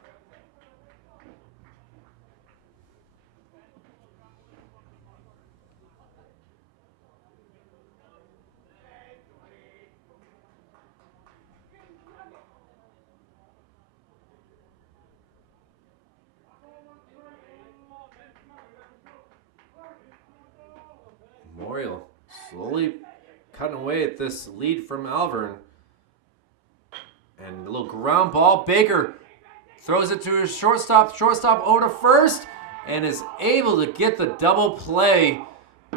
Memorial slowly cutting away at this lead from Alvrine. And a little ground ball. Baker throws it to his shortstop. Shortstop over to first and is able to get the double play.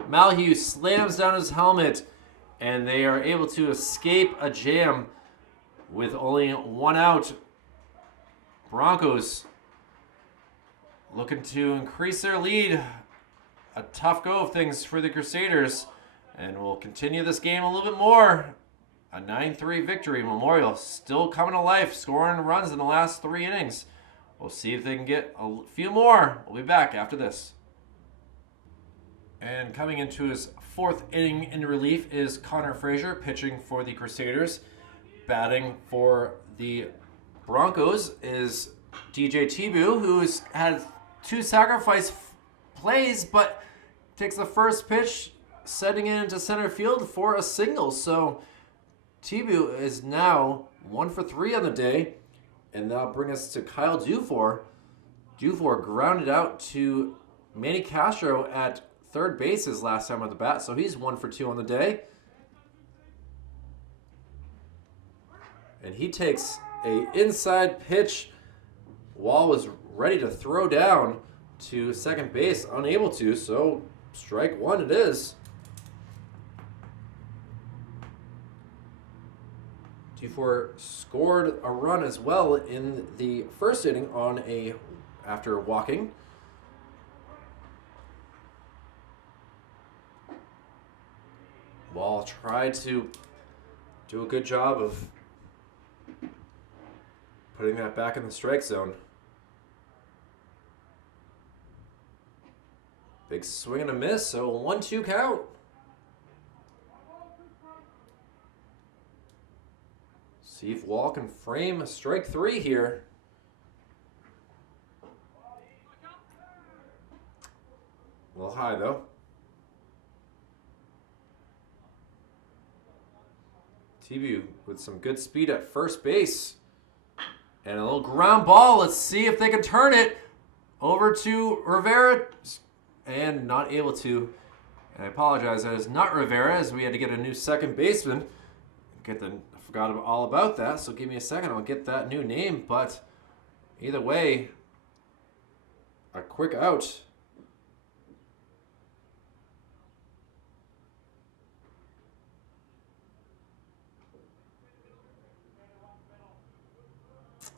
Malhue slams down his helmet and they are able to escape a jam with only one out Broncos looking to increase their lead. A tough go of things for the Crusaders. And we'll continue this game a little bit more. A 9-3 victory. Memorial still coming to life, scoring runs in the last 3 innings. We'll see if they can get a few more. We'll be back after this. And coming into his 4th inning in relief is Connor Frazier, pitching for the Crusaders. Batting for the Broncos is DJ Tibu, who's had 2 sacrifice plays, but takes the first pitch, setting it into center field for a single. So Tibu is now 1 for 3 on the day, and that'll bring us to Kyle Dufour. Dufour grounded out to Manny Castro at third base his last time at the bat, so he's 1 for 2 on the day. And he takes a inside pitch. Wall was ready to throw down to second base, unable to, so strike 1 it is. Dufour scored a run as well in the first inning after walking. Wall tried to do a good job of putting that back in the strike zone. Big swing and a miss, so 1-2 count. See if Wall can frame strike 3 here. A little high though. TBU with some good speed at first base. And a little ground ball. Let's see if they can turn it over to Rivera. And not able to. And I apologize, that is not Rivera, as we had to get a new second baseman. I forgot all about that, so give me a second. I'll get that new name. But either way, a quick out.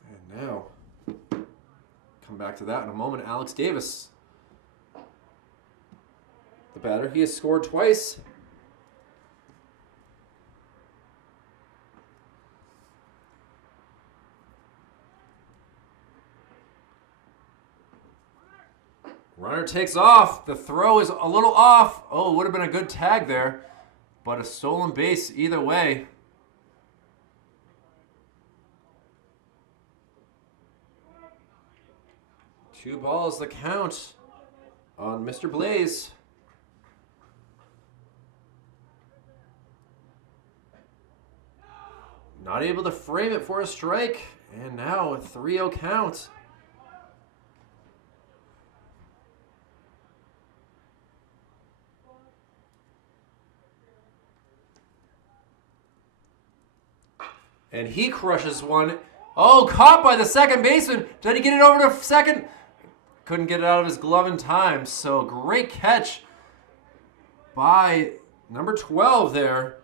And now, come back to that in a moment. Alex Davis, the batter. He has scored twice. Runner takes off. The throw is a little off. Oh, it would have been a good tag there, but a stolen base either way. Two balls the count on Mr. Blaze. Not able to frame it for a strike, and now a 3-0 count. And he crushes one. Oh, caught by the second baseman. Did he get it over to second? Couldn't get it out of his glove in time. So great catch by number 12 there.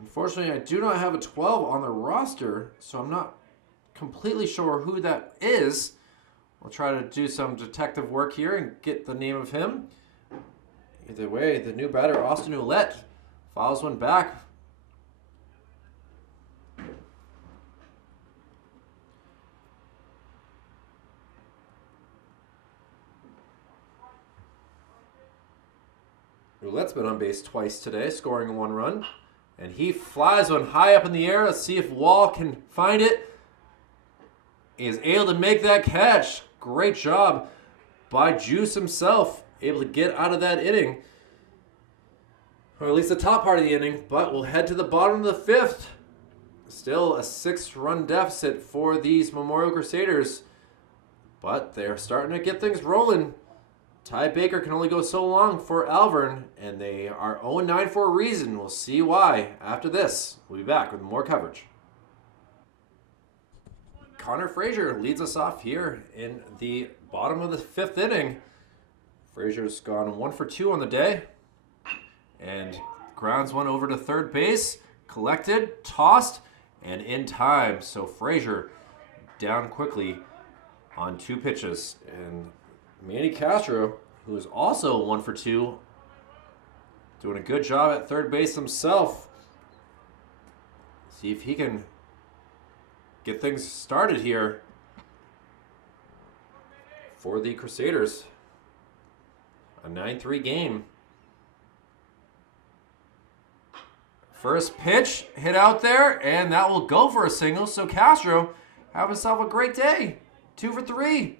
Unfortunately, I do not have a 12 on the roster, so I'm not completely sure who that is. We'll try to do some detective work here and get the name of him. Either way, the new batter, Austin Ouellette, fouls one back. Ouellette's been on base twice today, scoring 1 run. And he flies one high up in the air. Let's see if Wall can find it. He is able to make that catch. Great job by Juice himself. Able to get out of that inning. Or at least the top part of the inning. But we'll head to the bottom of the 5th. Still a 6-run deficit for these Memorial Crusaders. But they're starting to get things rolling. Ty Baker can only go so long for Alvrine, and they are 0-9 for a reason. We'll see why after this. We'll be back with more coverage. Connor Frazier leads us off here in the bottom of the 5th inning. Frazier's gone 1 for 2 on the day, and grounds one over to third base, collected, tossed, and in time. So Frazier down quickly on 2 pitches. And Manny Castro, who is also 1 for 2, doing a good job at third base himself. See if he can get things started here for the Crusaders. A 9-3 game. First pitch hit out there, and that will go for a single. So Castro have himself a great day. 2 for 3.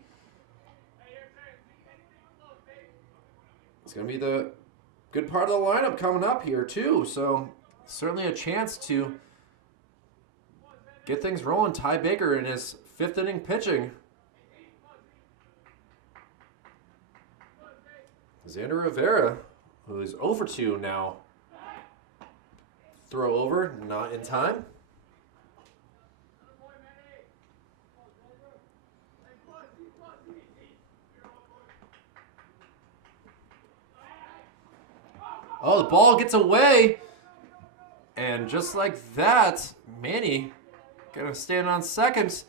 It's going to be the good part of the lineup coming up here too. So certainly a chance to get things rolling. Ty Baker in his 5th inning pitching. Xander Rivera, who is 0 for 2 now. Throw over, not in time. Oh, the ball gets away. And just like that, Manny gonna stand on second.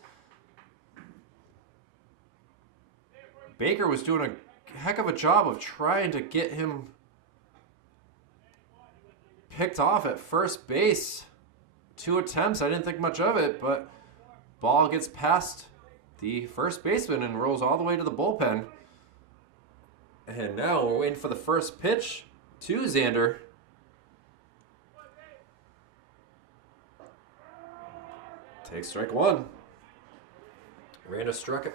Baker was doing a heck of a job of trying to get him picked off at first base. 2 attempts, I didn't think much of it, but ball gets past the first baseman and rolls all the way to the bullpen. And now we're waiting for the first pitch to Xander. Takes strike 1. Rivera struck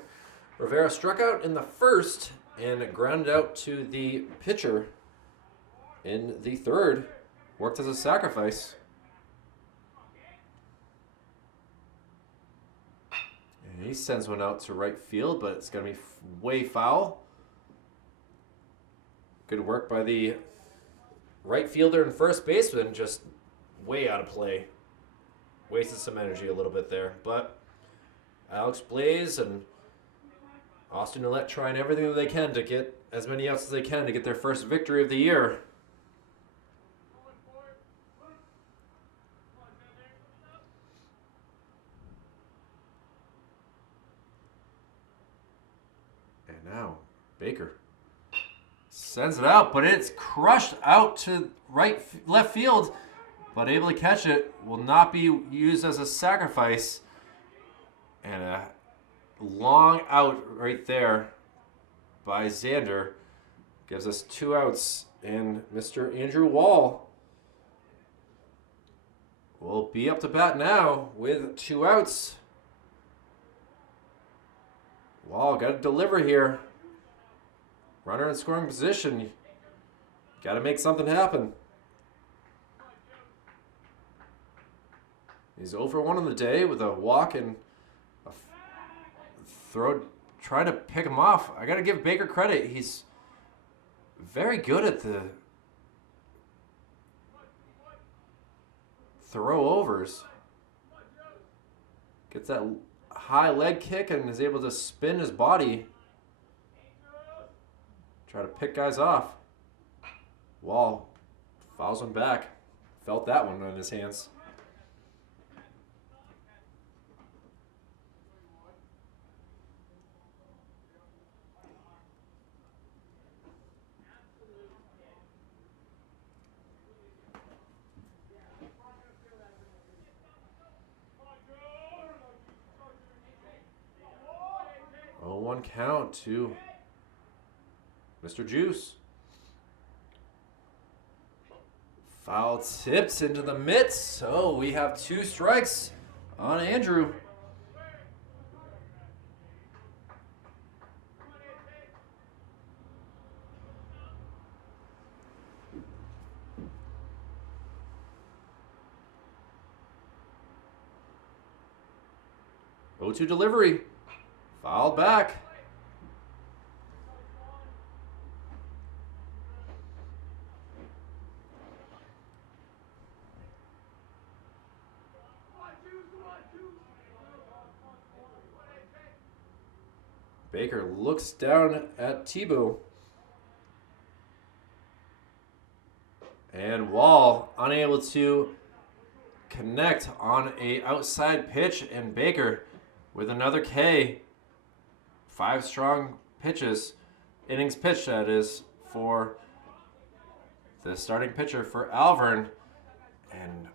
out in the first and grounded out to the pitcher in the third. Worked as a sacrifice. And he sends one out to right field, but it's going to be way foul. Good work by the right fielder and first baseman, just way out of play. Wasted some energy a little bit there. But Alex Blaze and Austin Ouellette trying everything that they can to get as many outs as they can to get their first victory of the year. And now Baker sends it out, but it's crushed out to left field, but able to catch it. Will not be used as a sacrifice. And a long out right there by Xander gives us 2 outs, and Mr. Andrew Wall will be up to bat now with 2 outs. Wall got to deliver here. Runner in scoring position. Got to make something happen. He's 0 for 1 on the day with a walk and a throw, trying to pick him off. I got to give Baker credit. He's very good at the throw overs. Gets that high leg kick and is able to spin his body. Try to pick guys off. Wall fouls him back. Felt that one in his hands. Oh, 1 count to Mr. Juice. Foul tips into the mitts. So we have 2 strikes on Andrew. O2 delivery. Fouled back. Baker looks down at Tebow. And Wall unable to connect on a outside pitch, and Baker with another K 5 strong pitches, innings pitched that is, for the starting pitcher for Alvrine. And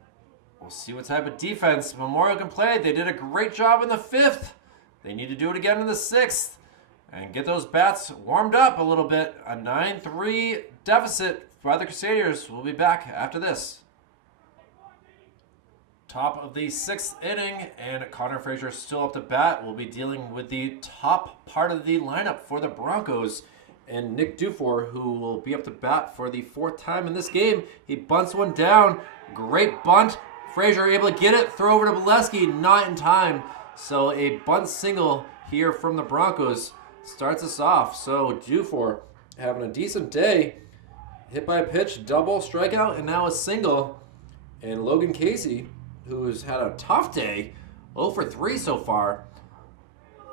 we'll see what type of defense Memorial can play. They did a great job in the 5th. They need to do it again in the 6th and get those bats warmed up a little bit. A 9-3 deficit by the Crusaders. We'll be back after this. Top of the 6th inning, and Connor Frazier still up to bat. We'll be dealing with the top part of the lineup for the Broncos, and Nick Dufour, who will be up to bat for the 4th time in this game. He bunts one down. Great bunt. Frazier able to get it, throw over to Bolesky, not in time. So a bunt single here from the Broncos starts us off. So Dufour having a decent day. Hit by a pitch, double, strikeout, and now a single. And Logan Casey, who's had a tough day, 0 for 3 so far.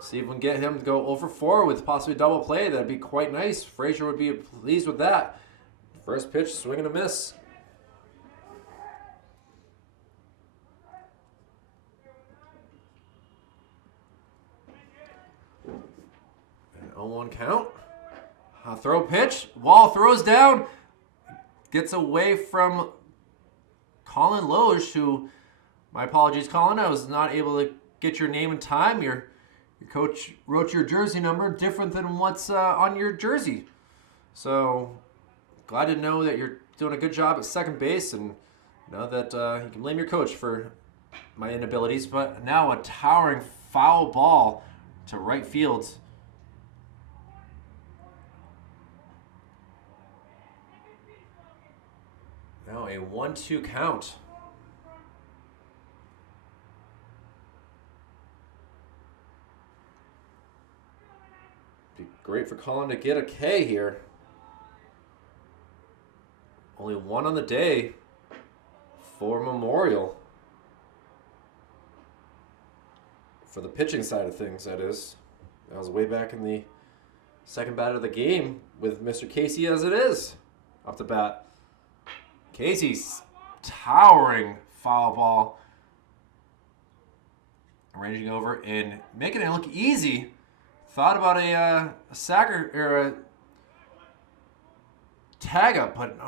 See if we can get him to go 0 for 4 with possibly double play. That'd be quite nice. Frazier would be pleased with that. First pitch, swing and a miss. An 0-1 count. A throw pitch. Wall throws down. Gets away from Colin Loge, who, my apologies, Colin, I was not able to get your name in time. Your coach wrote your jersey number different than what's on your jersey. So glad to know that you're doing a good job at second base, and know that you can blame your coach for my inabilities. But now a towering foul ball to right field. Now a 1-2 count. Be great for Colin to get a K here. Only 1 on the day for Memorial. For the pitching side of things, that is. That was way back in the second bat of the game with Mr. Casey as it is. Up to bat. Casey's towering foul ball. Ranging over and making it look easy. Thought about a sacker or a tag up, but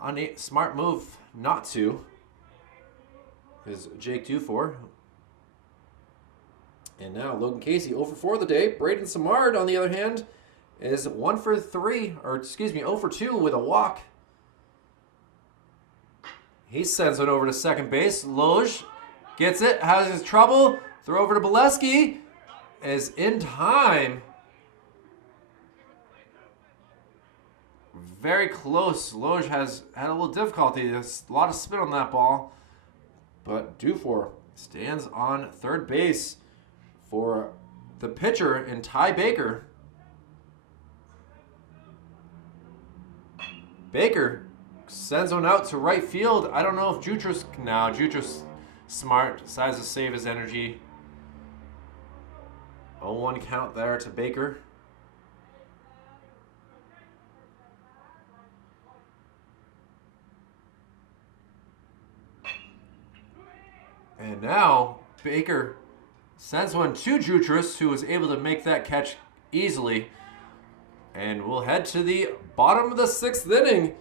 on a smart move not to. Is Jake Dufour. And now Logan Casey 0 for 4 of the day. Braden Samard, on the other hand, is 1 for 3, or excuse me, 0 for 2 with a walk. He sends it over to second base. Loge gets it, has his trouble. Throw over to Bolesky. Is in time. Very close. Loge has had a little difficulty. There's a lot of spin on that ball. But Dufour stands on third base for the pitcher and Ty Baker. Baker sends one out to right field. I don't know if Jutras... No, Jutras smart. Decides to save his energy. 0-1 count there to Baker. And now Baker sends one to Jutras, who was able to make that catch easily. And we'll head to the bottom of the 6th inning.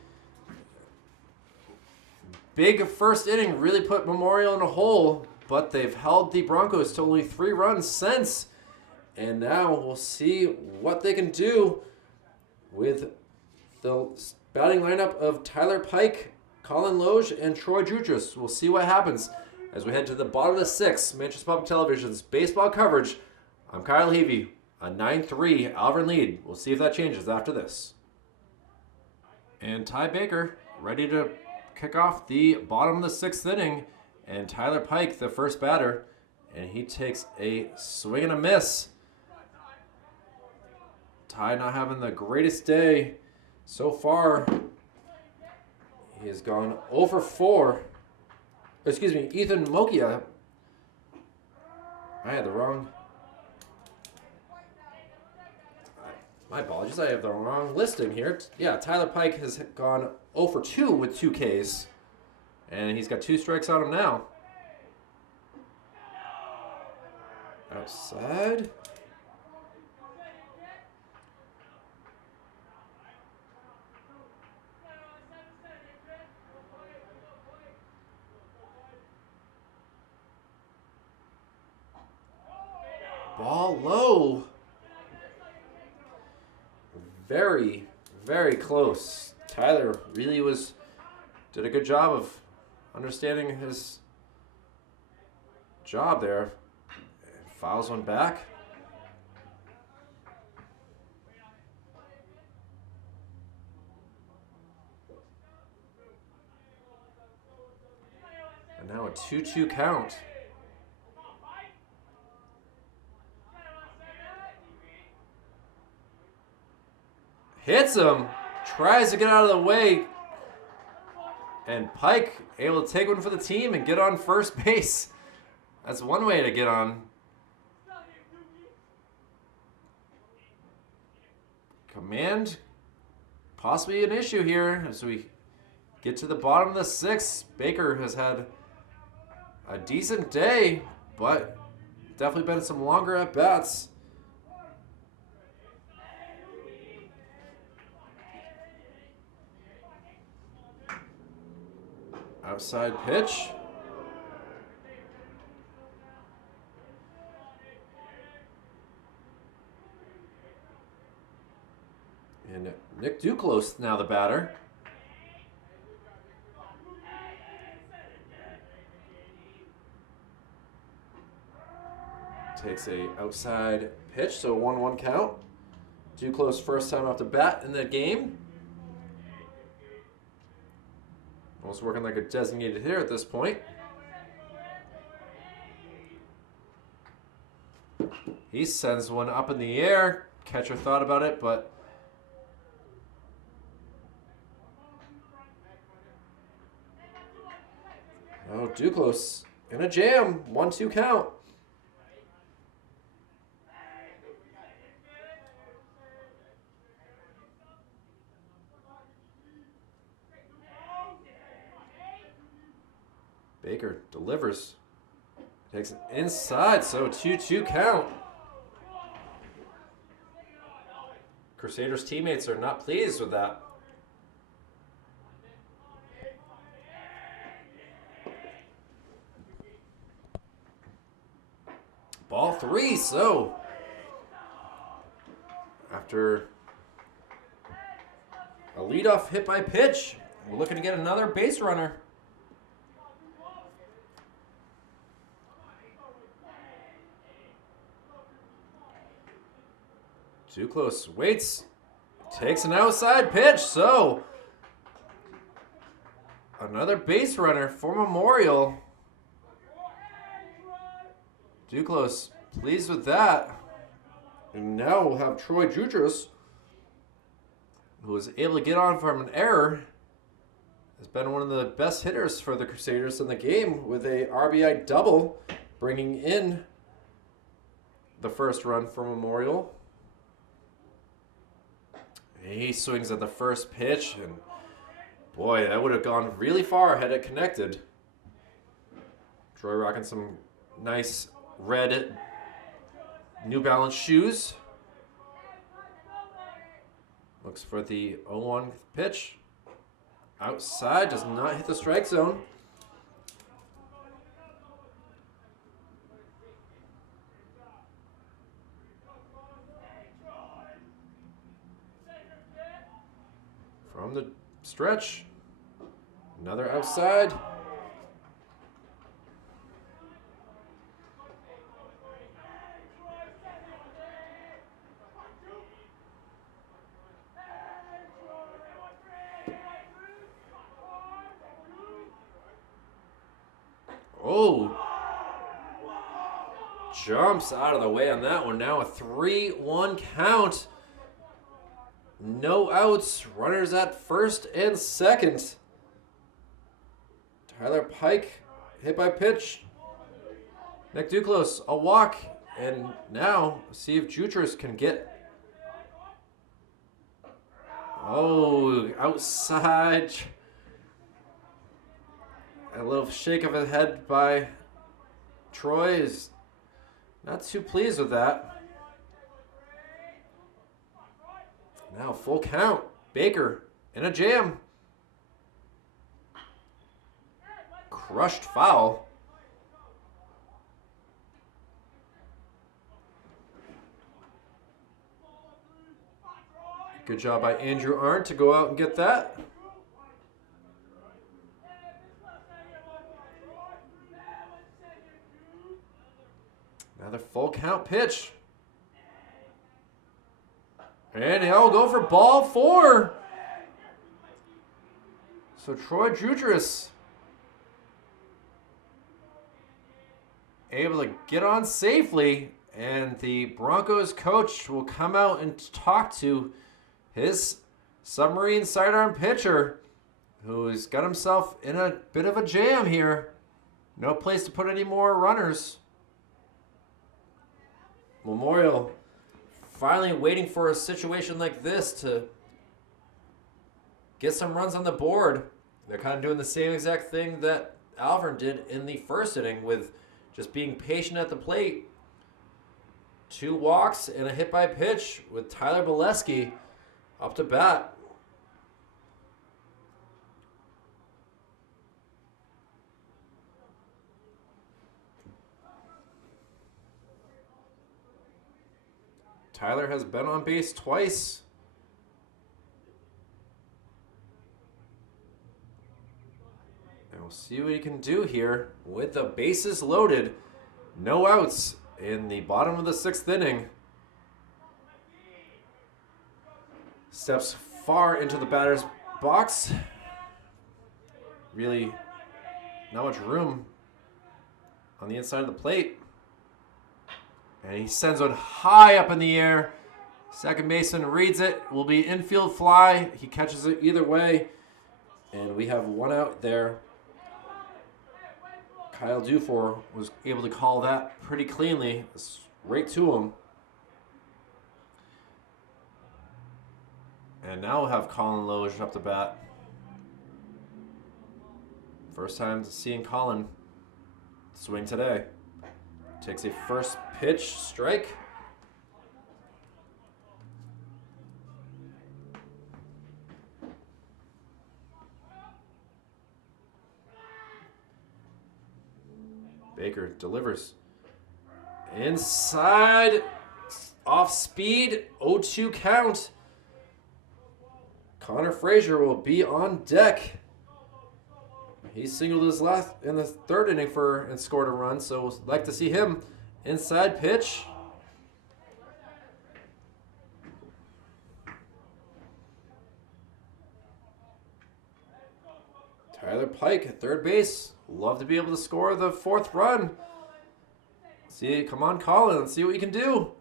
Big first inning really put Memorial in a hole, but they've held the Broncos to only 3 runs since. And now we'll see what they can do with the batting lineup of Tyler Pike, Colin Loge, and Troy Jutras. We'll see what happens as we head to the bottom of the 6th. Manchester Public Television's baseball coverage. I'm Kyle Levy, a 9-3 Alvrine lead. We'll see if that changes after this. And Ty Baker ready to kick off the bottom of the 6th inning. And Tyler Pike, the first batter, and he takes a swing and a miss. Ty not having the greatest day so far. He has gone 0 for 4. Excuse me, Ethan Mokia. I had the wrong... My apologies, I have the wrong listing here. Yeah, Tyler Pike has gone 0 for 2 with 2 Ks. And he's got 2 strikes on him now. Outside. ball low. Very, very close. Tyler really did a good job of understanding his job there. Fouls one back. And now a 2-2 count. Hits him. Tries to get out of the way. And Pike able to take one for the team and get on first base. That's one way to get on. Command possibly an issue here as we get to the bottom of the sixth. Baker has had a decent day, but definitely been some longer at bats. Outside pitch. And Nick Duclos now the batter. Takes a outside pitch, so 1-1 count. Duclos first time off the bat in the game. Almost working like a designated hitter at this point. He sends one up in the air. Catcher thought about it, but oh, Duclos in a jam. 1-2 count. Baker delivers. Takes it inside, so 2-2 count. Crusaders teammates are not pleased with that. Ball 3, so after a leadoff hit by pitch, we're looking to get another base runner. Duclos waits, takes an outside pitch, so another base runner for Memorial. Duclos pleased with that. And now we'll have Troy Jutras, who was able to get on from an error. Has been one of the best hitters for the Crusaders in the game with a RBI double, bringing in the first run for Memorial. He swings at the first pitch, and boy, that would have gone really far had it connected. Troy rocking some nice red New Balance shoes. Looks for the 0-1 pitch. Outside, does not hit the strike zone. From the stretch, another outside. Oh, jumps out of the way on that one. Now a 3-1 count. No outs. Runners at first and second. Tyler Pike hit by pitch. Nick Duclos a walk. And now see if Jutras can get. Oh, outside. A little shake of the head by Troy is not too pleased with that. Now full count. Baker in a jam. Crushed foul. Good job by Andrew Arndt to go out and get that. Another full count pitch. And he'll go for ball 4. So Troy Drutris able to get on safely, and the Broncos coach will come out and talk to his submarine sidearm pitcher, who's got himself in a bit of a jam here. No place to put any more runners. Memorial finally waiting for a situation like this to get some runs on the board. They're kind of doing the same exact thing that Alvrine did in the first inning, with just being patient at the plate. 2 walks and a hit by pitch with Tyler Bolesky up to bat. Tyler has been on base twice. And we'll see what he can do here with the bases loaded. No outs in the bottom of the 6th inning. Steps far into the batter's box. Really not much room on the inside of the plate. And he sends one high up in the air. Second baseman reads it. Will be infield fly. He catches it either way. And we have 1 out there. Kyle Dufour was able to call that pretty cleanly. Right to him. And now we'll have Colin Loge up to bat. First time seeing Colin swing today. Takes a first pitch strike. Baker delivers. Inside, off speed, 0-2 count. Connor Frazier will be on deck. He singled his last in the 3rd inning and scored a run, so we'd like to see him. Inside pitch. Tyler Pike at 3rd base. Love to be able to score the 4th run. See, come on, Colin, let's see what you can do.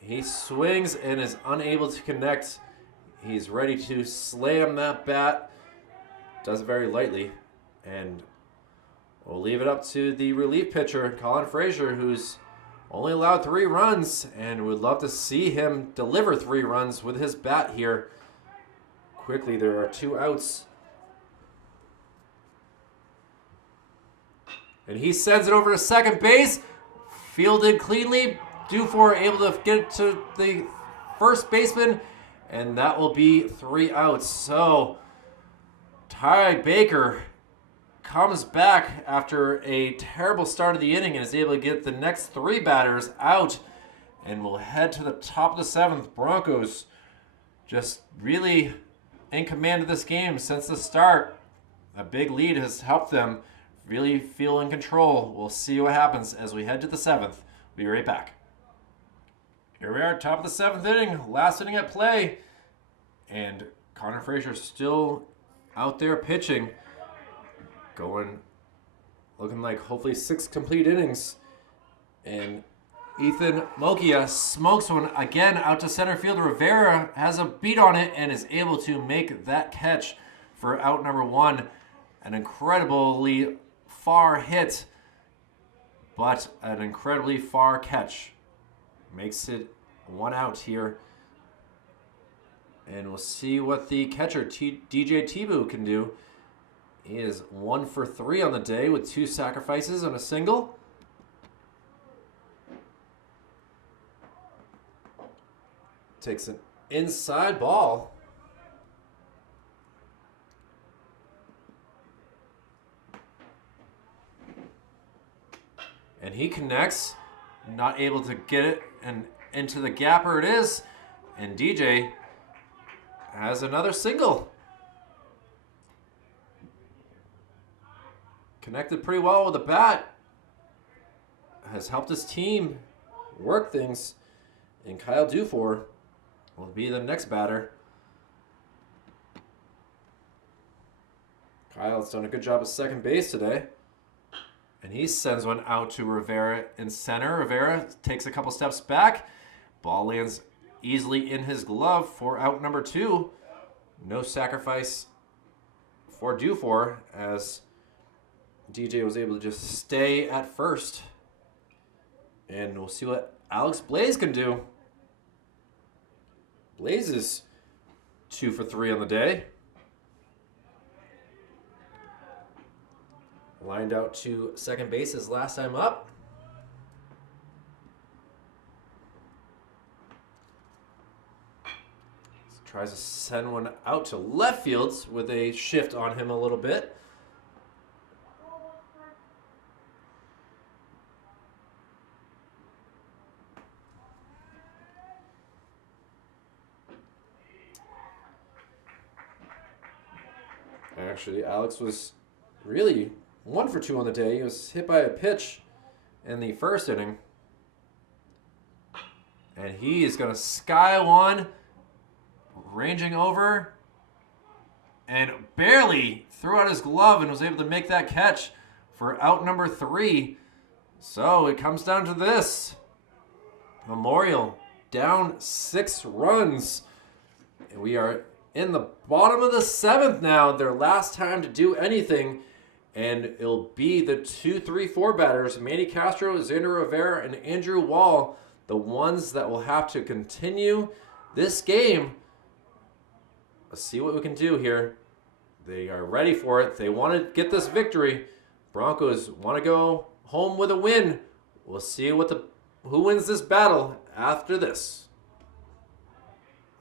He swings and is unable to connect. He's ready to slam that bat. Does it very lightly. And we'll leave it up to the relief pitcher, Colin Frazier, who's only allowed 3 runs, and would love to see him deliver 3 runs with his bat here. Quickly, there are 2 outs. And he sends it over to second base. Fielded cleanly. Dufour able to get it to the first baseman, and that will be 3 outs. So, Ty Baker comes back after a terrible start of the inning and is able to get the next 3 batters out, and will head to the top of the 7th. Broncos just really in command of this game since the start. A big lead has helped them really feel in control. We'll see what happens as we head to the 7th. We'll be right back. Here we are, top of the 7th inning, last inning at play, and Connor Frazier still out there pitching. Looking like hopefully 6 complete innings. And Ethan Mokia smokes one again out to center field. Rivera has a beat on it and is able to make that catch for out number 1. An incredibly far hit, but an incredibly far catch. Makes it 1 out here. And we'll see what the catcher, DJ Tibu, can do. He is 1 for 3 on the day with 2 sacrifices and a single. Takes an inside ball. And he connects, not able to get it and into the gapper it is. And DJ has another single. Connected pretty well with the bat. Has helped his team work things. And Kyle Dufour will be the next batter. Kyle's done a good job at second base today. And he sends one out to Rivera in center. Rivera takes a couple steps back. Ball lands easily in his glove for out number 2. No sacrifice for Dufour as DJ was able to just stay at first. And we'll see what Alex Blaze can do. Blaze is 2 for 3 on the day. Lined out to second base his last time up. Tries to send one out to left field with a shift on him a little bit. Actually, Alex was really 1 for 2 on the day. He was hit by a pitch in the first inning. And he is going to sky one, ranging over, and barely threw out his glove and was able to make that catch for out number 3. So it comes down to this. Memorial down 6 runs. And we are in the bottom of the 7th now. Their last time to do anything. And it'll be the 2, 3, 4 batters, Manny Castro, Xander Rivera, and Andrew Wall, the ones that will have to continue this game. Let's see what we can do here. They are ready for it. They want to get this victory. Broncos want to go home with a win. We'll see who wins this battle after this.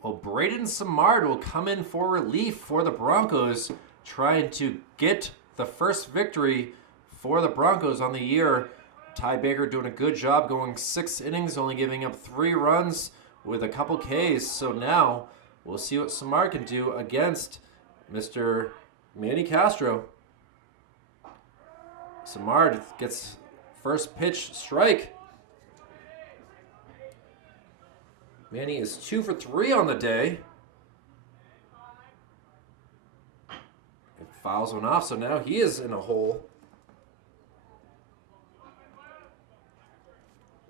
Well, Braden Samard will come in for relief for the Broncos, trying to get the first victory for the Broncos on the year. Ty Baker doing a good job going 6 innings, only giving up 3 runs with a couple Ks. So now we'll see what Samard can do against Mr. Manny Castro. Samard gets first pitch strike. Manny is 2 for 3 on the day. It fouls one off, so now he is in a hole.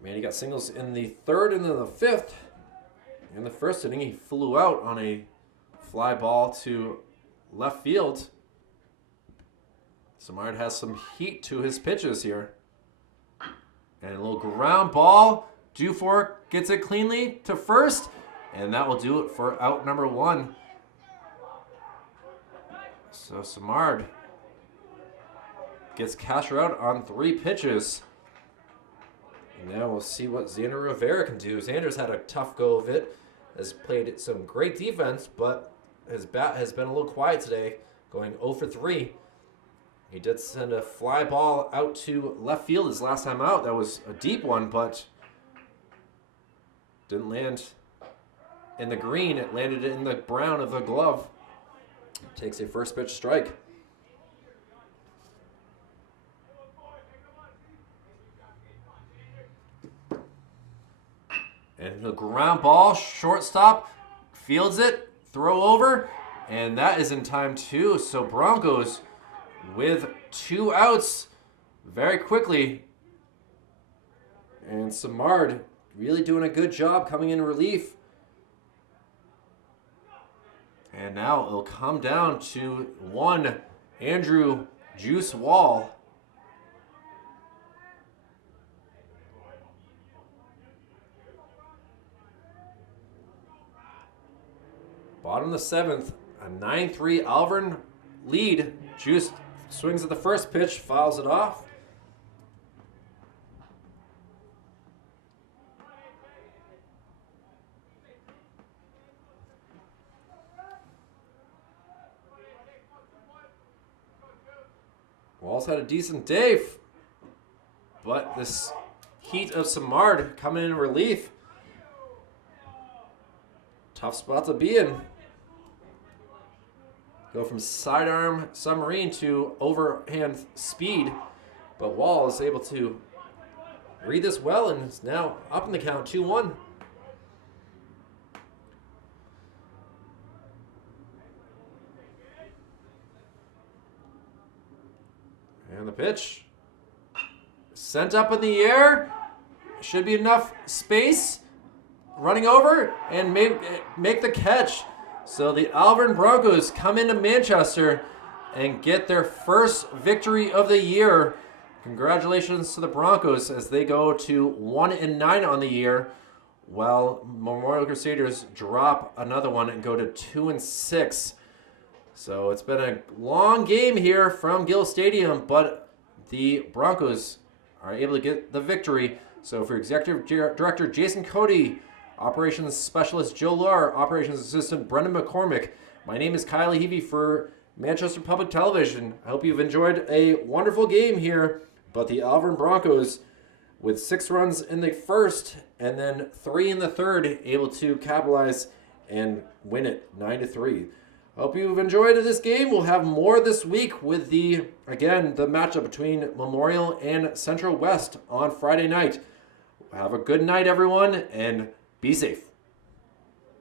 Manny got singles in the 3rd and then the 5th. In the first inning, he flew out on a fly ball to left field. Samard has some heat to his pitches here. And a little ground ball. Dufour gets it cleanly to first, and that will do it for out number 1. So Samard gets Castro out on 3 pitches. And now we'll see what Xander Rivera can do. Xander's had a tough go of it, has played some great defense, but his bat has been a little quiet today, going 0 for 3. He did send a fly ball out to left field his last time out. That was a deep one, but didn't land in the green. It landed in the brown of the glove. Takes a first pitch strike. And the ground ball, shortstop, fields it, throw over, and that is in time too. So Broncos with 2 outs very quickly. And Samard really doing a good job coming in relief. And now it'll come down to 1 Andrew Juice Wall. Bottom of the 7th, a 9-3 Alvrine lead. Juice swings at the first pitch, fouls it off. Wall's had a decent day, but this heat of Samard coming in relief. Tough spot to be in. Go from sidearm submarine to overhand speed. But Wall is able to read this well and is now up in the count 2-1. And the pitch. Sent up in the air. Should be enough space. Running over and make the catch. So the Alvrine Broncos come into Manchester and get their first victory of the year. Congratulations to the Broncos as they go to 1-9 on the year, while Memorial Crusaders drop another one and go to 2-6. So it's been a long game here from Gill Stadium, but the Broncos are able to get the victory. So for Executive Director Jason Cody, Operations Specialist Joe Lahr, Operations Assistant Brendan McCormick, my name is Kyle Heavey for Manchester Public Television. I hope you've enjoyed a wonderful game here, but the Alvrine Broncos, with 6 runs in the first and then 3 in the third, able to capitalize and win it 9-3. Hope you've enjoyed this game. We'll have more this week with the matchup between Memorial and Central West on Friday night. Have a good night, everyone, and be safe.